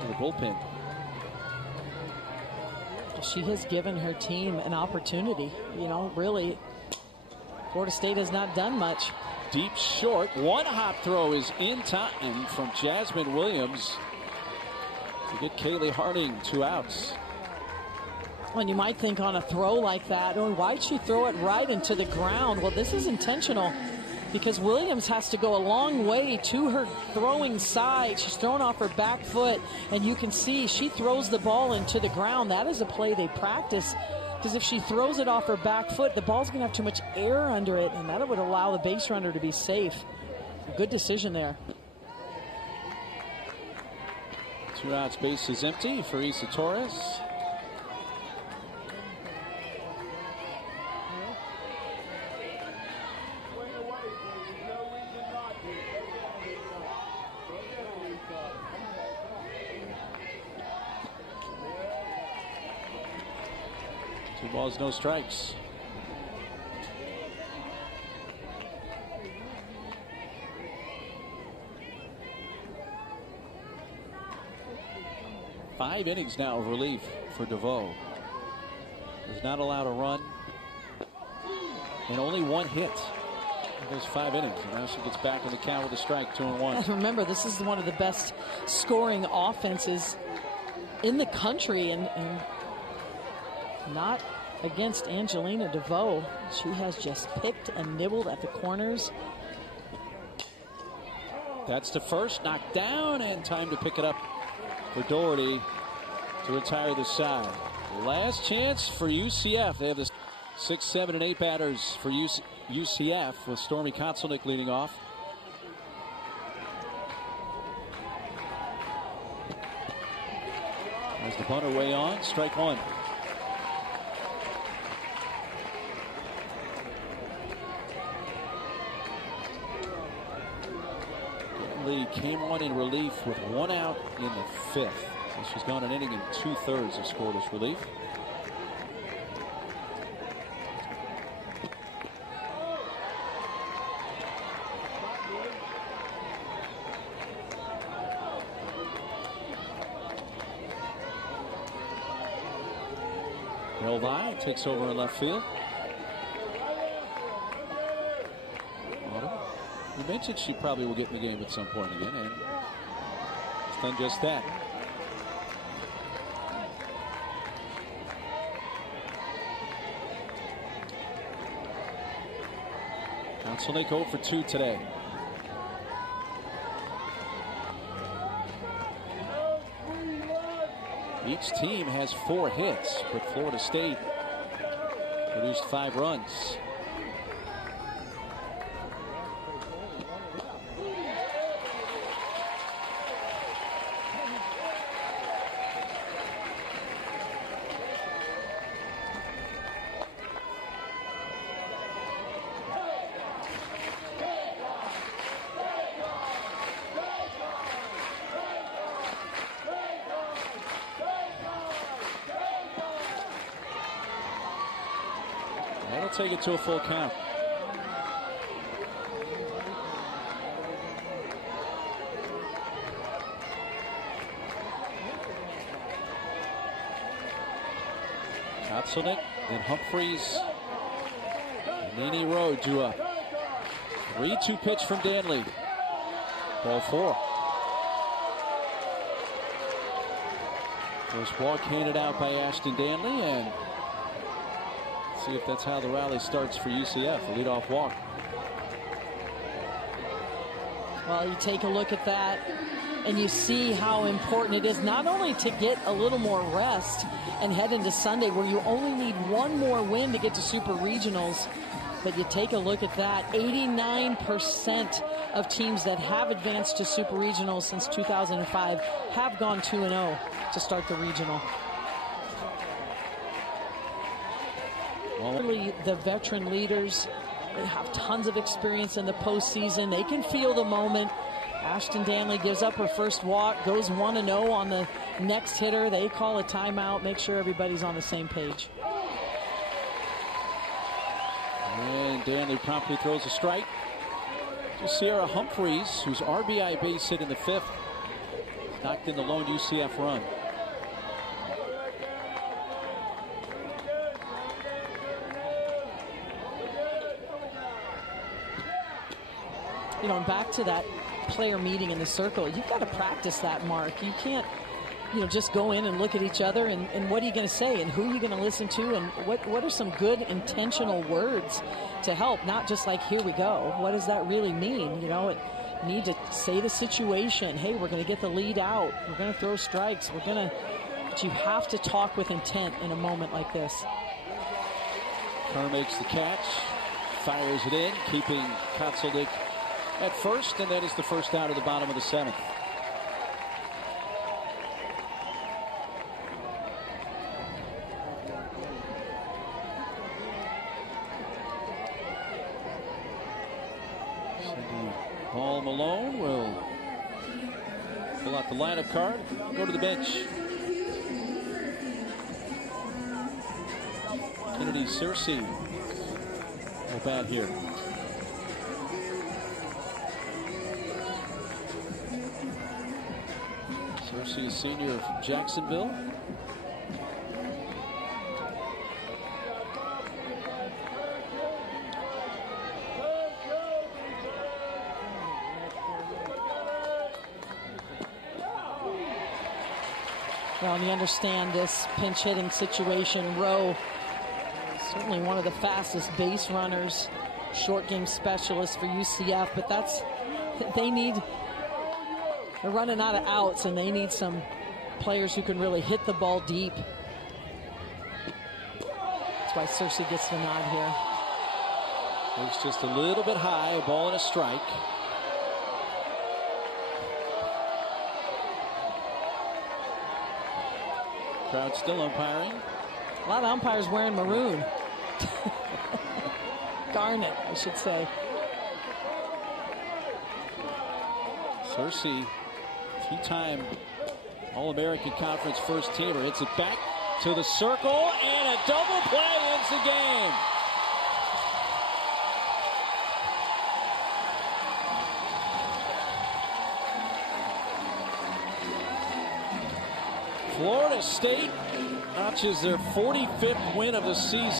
in the bullpen. She has given her team an opportunity. You know, really, Florida State has not done much. Deep short. One hop throw is in time from Jasmine Williams to get Kaylee Harding 2 outs. And you might think on a throw like that, oh, why'd she throw it right into the ground? Well, this is intentional because Williams has to go a long way to her throwing side. She's thrown off her back foot, and you can see she throws the ball into the ground. That is a play they practice because if she throws it off her back foot, the ball's going to have too much air under it, and that would allow the base runner to be safe. Good decision there. 2 outs, base is empty for Isa Torres. Balls, no strikes. Five innings now of relief for DeVoe. Has not allowed a run and only 1 hit in those 5 innings. And now she gets back in the count with a strike, 2-1. And remember, this is one of the best scoring offenses in the country, and not against Angelina DeVoe. She has just picked and nibbled at the corners. That's to first, knocked down, and time to pick it up for Doherty to retire the side. Last chance for UCF. They have the 6, 7, and 8 batters for UCF with Stormy Kotzelnick leading off. As the bunter way on, strike 1. Lee came on in relief with 1 out in the 5th. So she's gone an inning and 2/3 of scoreless relief. Elvi takes over in left field. Autumn. You mentioned she probably will get in the game at some point again, and it's done just that. Councilnick 0 for 2 today. Each team has 4 hits, but Florida State produced 5 runs. Take it to a full count. Kotzelnick, then Humphreys. Nene Rowe drew up. 3-2 pitch from Danley. Ball 4. First walk handed out by Ashton Danley, and see if that's how the rally starts for UCF. A leadoff walk. Well, you take a look at that and you see how important it is not only to get a little more rest and head into Sunday where you only need one more win to get to Super Regionals, but you take a look at that. 89% of teams that have advanced to Super Regionals since 2005 have gone 2-0 to start the regional. The veteran leaders, they have tons of experience in the postseason. They can feel the moment. Ashton Danley gives up her first walk, goes 1-0 on the next hitter. They call a timeout, make sure everybody's on the same page. And Danley promptly throws a strike to Sierra Humphreys, whose RBI base hit in the 5th knocked in the lone UCF run. You know, and back to that player meeting in the circle, you've got to practice that, Mark. You can't, you know, just go in and look at each other and what are you going to say and who are you going to listen to and what are some good intentional words to help, not just like, here we go. What does that really mean? You know, need to say the situation. Hey, we're going to get the lead out. We're going to throw strikes. But you have to talk with intent in a moment like this. Kerr makes the catch, fires it in, keeping Kotzelnick at first, and that is the first out of the bottom of the 7th. Paul Malone will pull out the lineup card, go to the bench. Kennedy Searcy will bat here. Searcy, a senior from Jacksonville. Well, and you understand this pinch hitting situation. Rowe, certainly one of the fastest base runners, short game specialist for UCF, but they're running out of outs and they need some players who can really hit the ball deep. That's why Searcy gets the nod here. It's just a little bit high, a ball and a strike. Crowd still umpiring. A lot of umpires wearing maroon. Garnet, I should say. Searcy, two-time All-American Conference first teamer, hits it back to the circle, and a double play ends the game. Florida State not notches their 45th win of the season.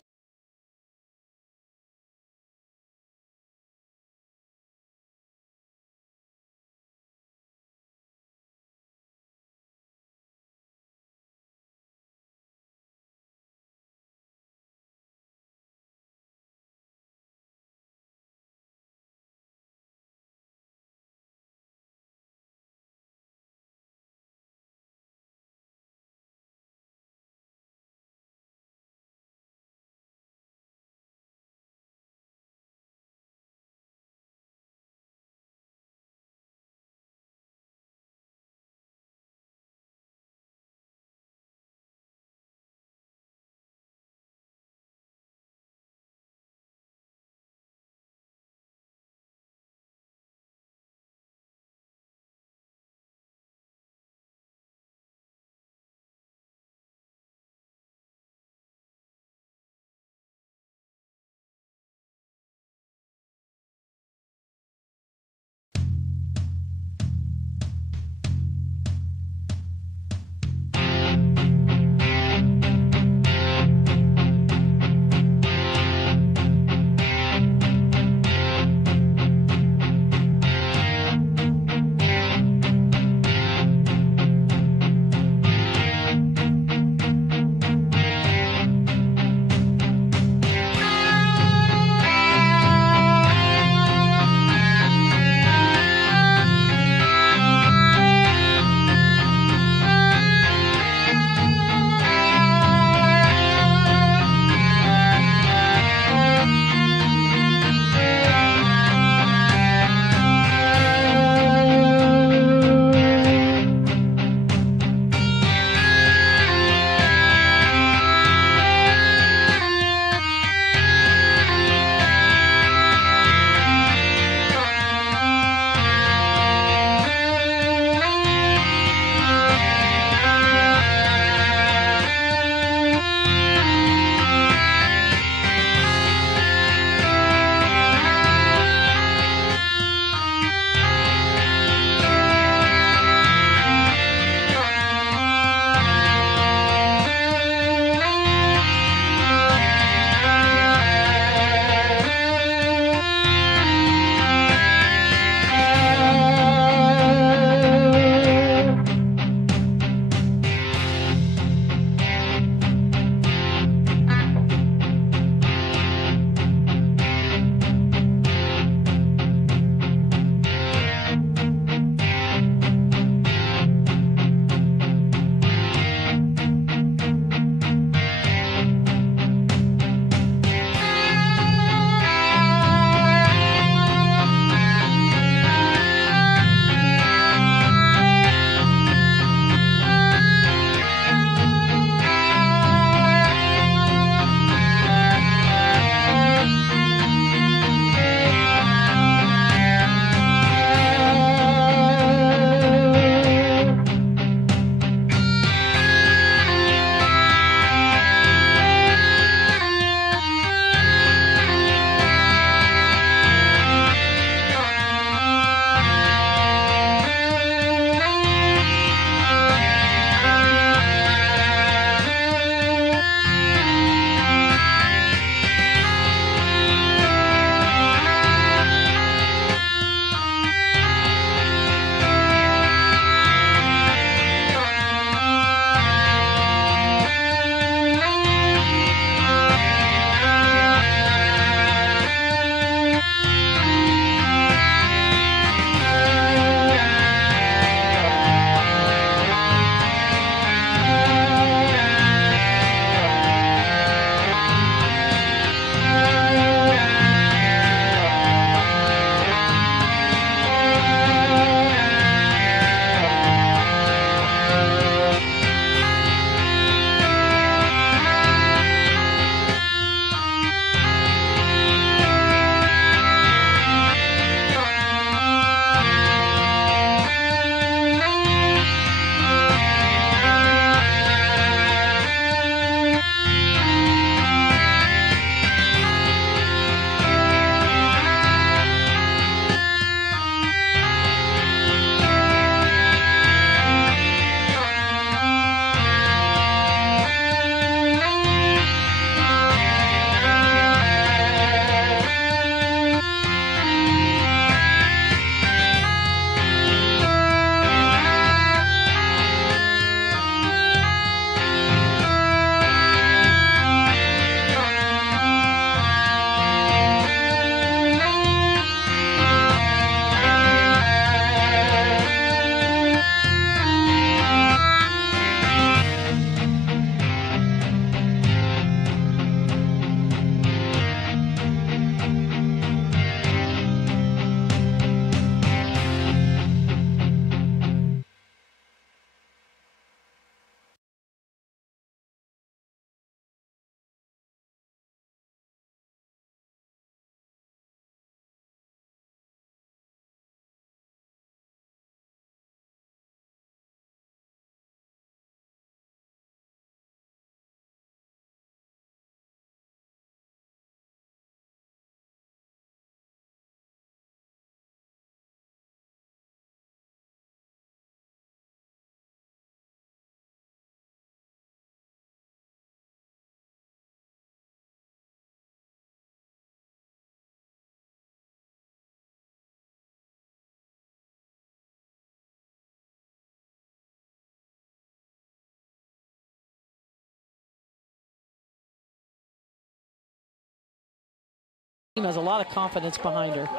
team has a lot of confidence behind her.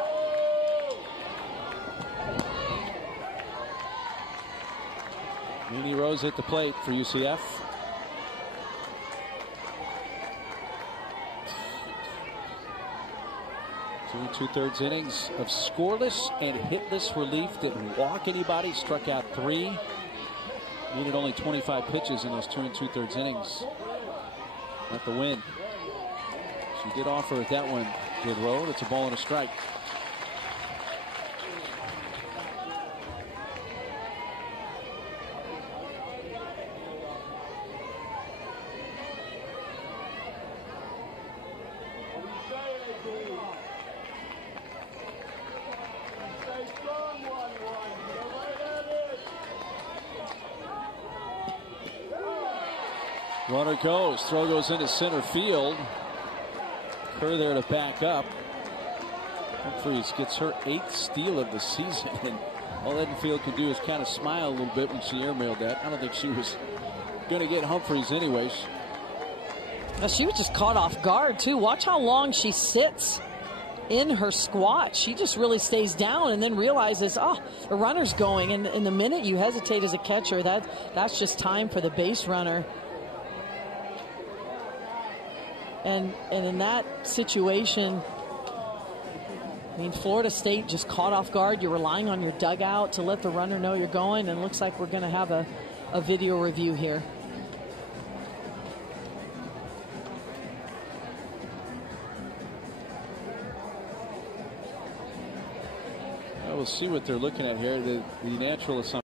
Nene Rose at the plate for UCF. Two 2/3 innings of scoreless and hitless relief. Didn't walk anybody. Struck out 3. Needed only 25 pitches in those 2 2/3 innings. Not the win. She did offer at that one. Did Rowe. It's a ball and a strike. Runner goes. Throw goes into center field. Kerr there to back up. Humphries gets her 8th steal of the season. And all Edenfield could do is kind of smile a little bit when she airmailed that. I don't think she was going to get Humphries anyways. Now, she was just caught off guard, too. Watch how long she sits in her squat. She just really stays down and then realizes, oh, the runner's going. And in the minute you hesitate as a catcher, that's just time for the base runner. And in that situation, I mean, Florida State just caught off guard. You're relying on your dugout to let the runner know you're going. And it looks like we're going to have a video review here. We'll see what they're looking at here. The natural assumption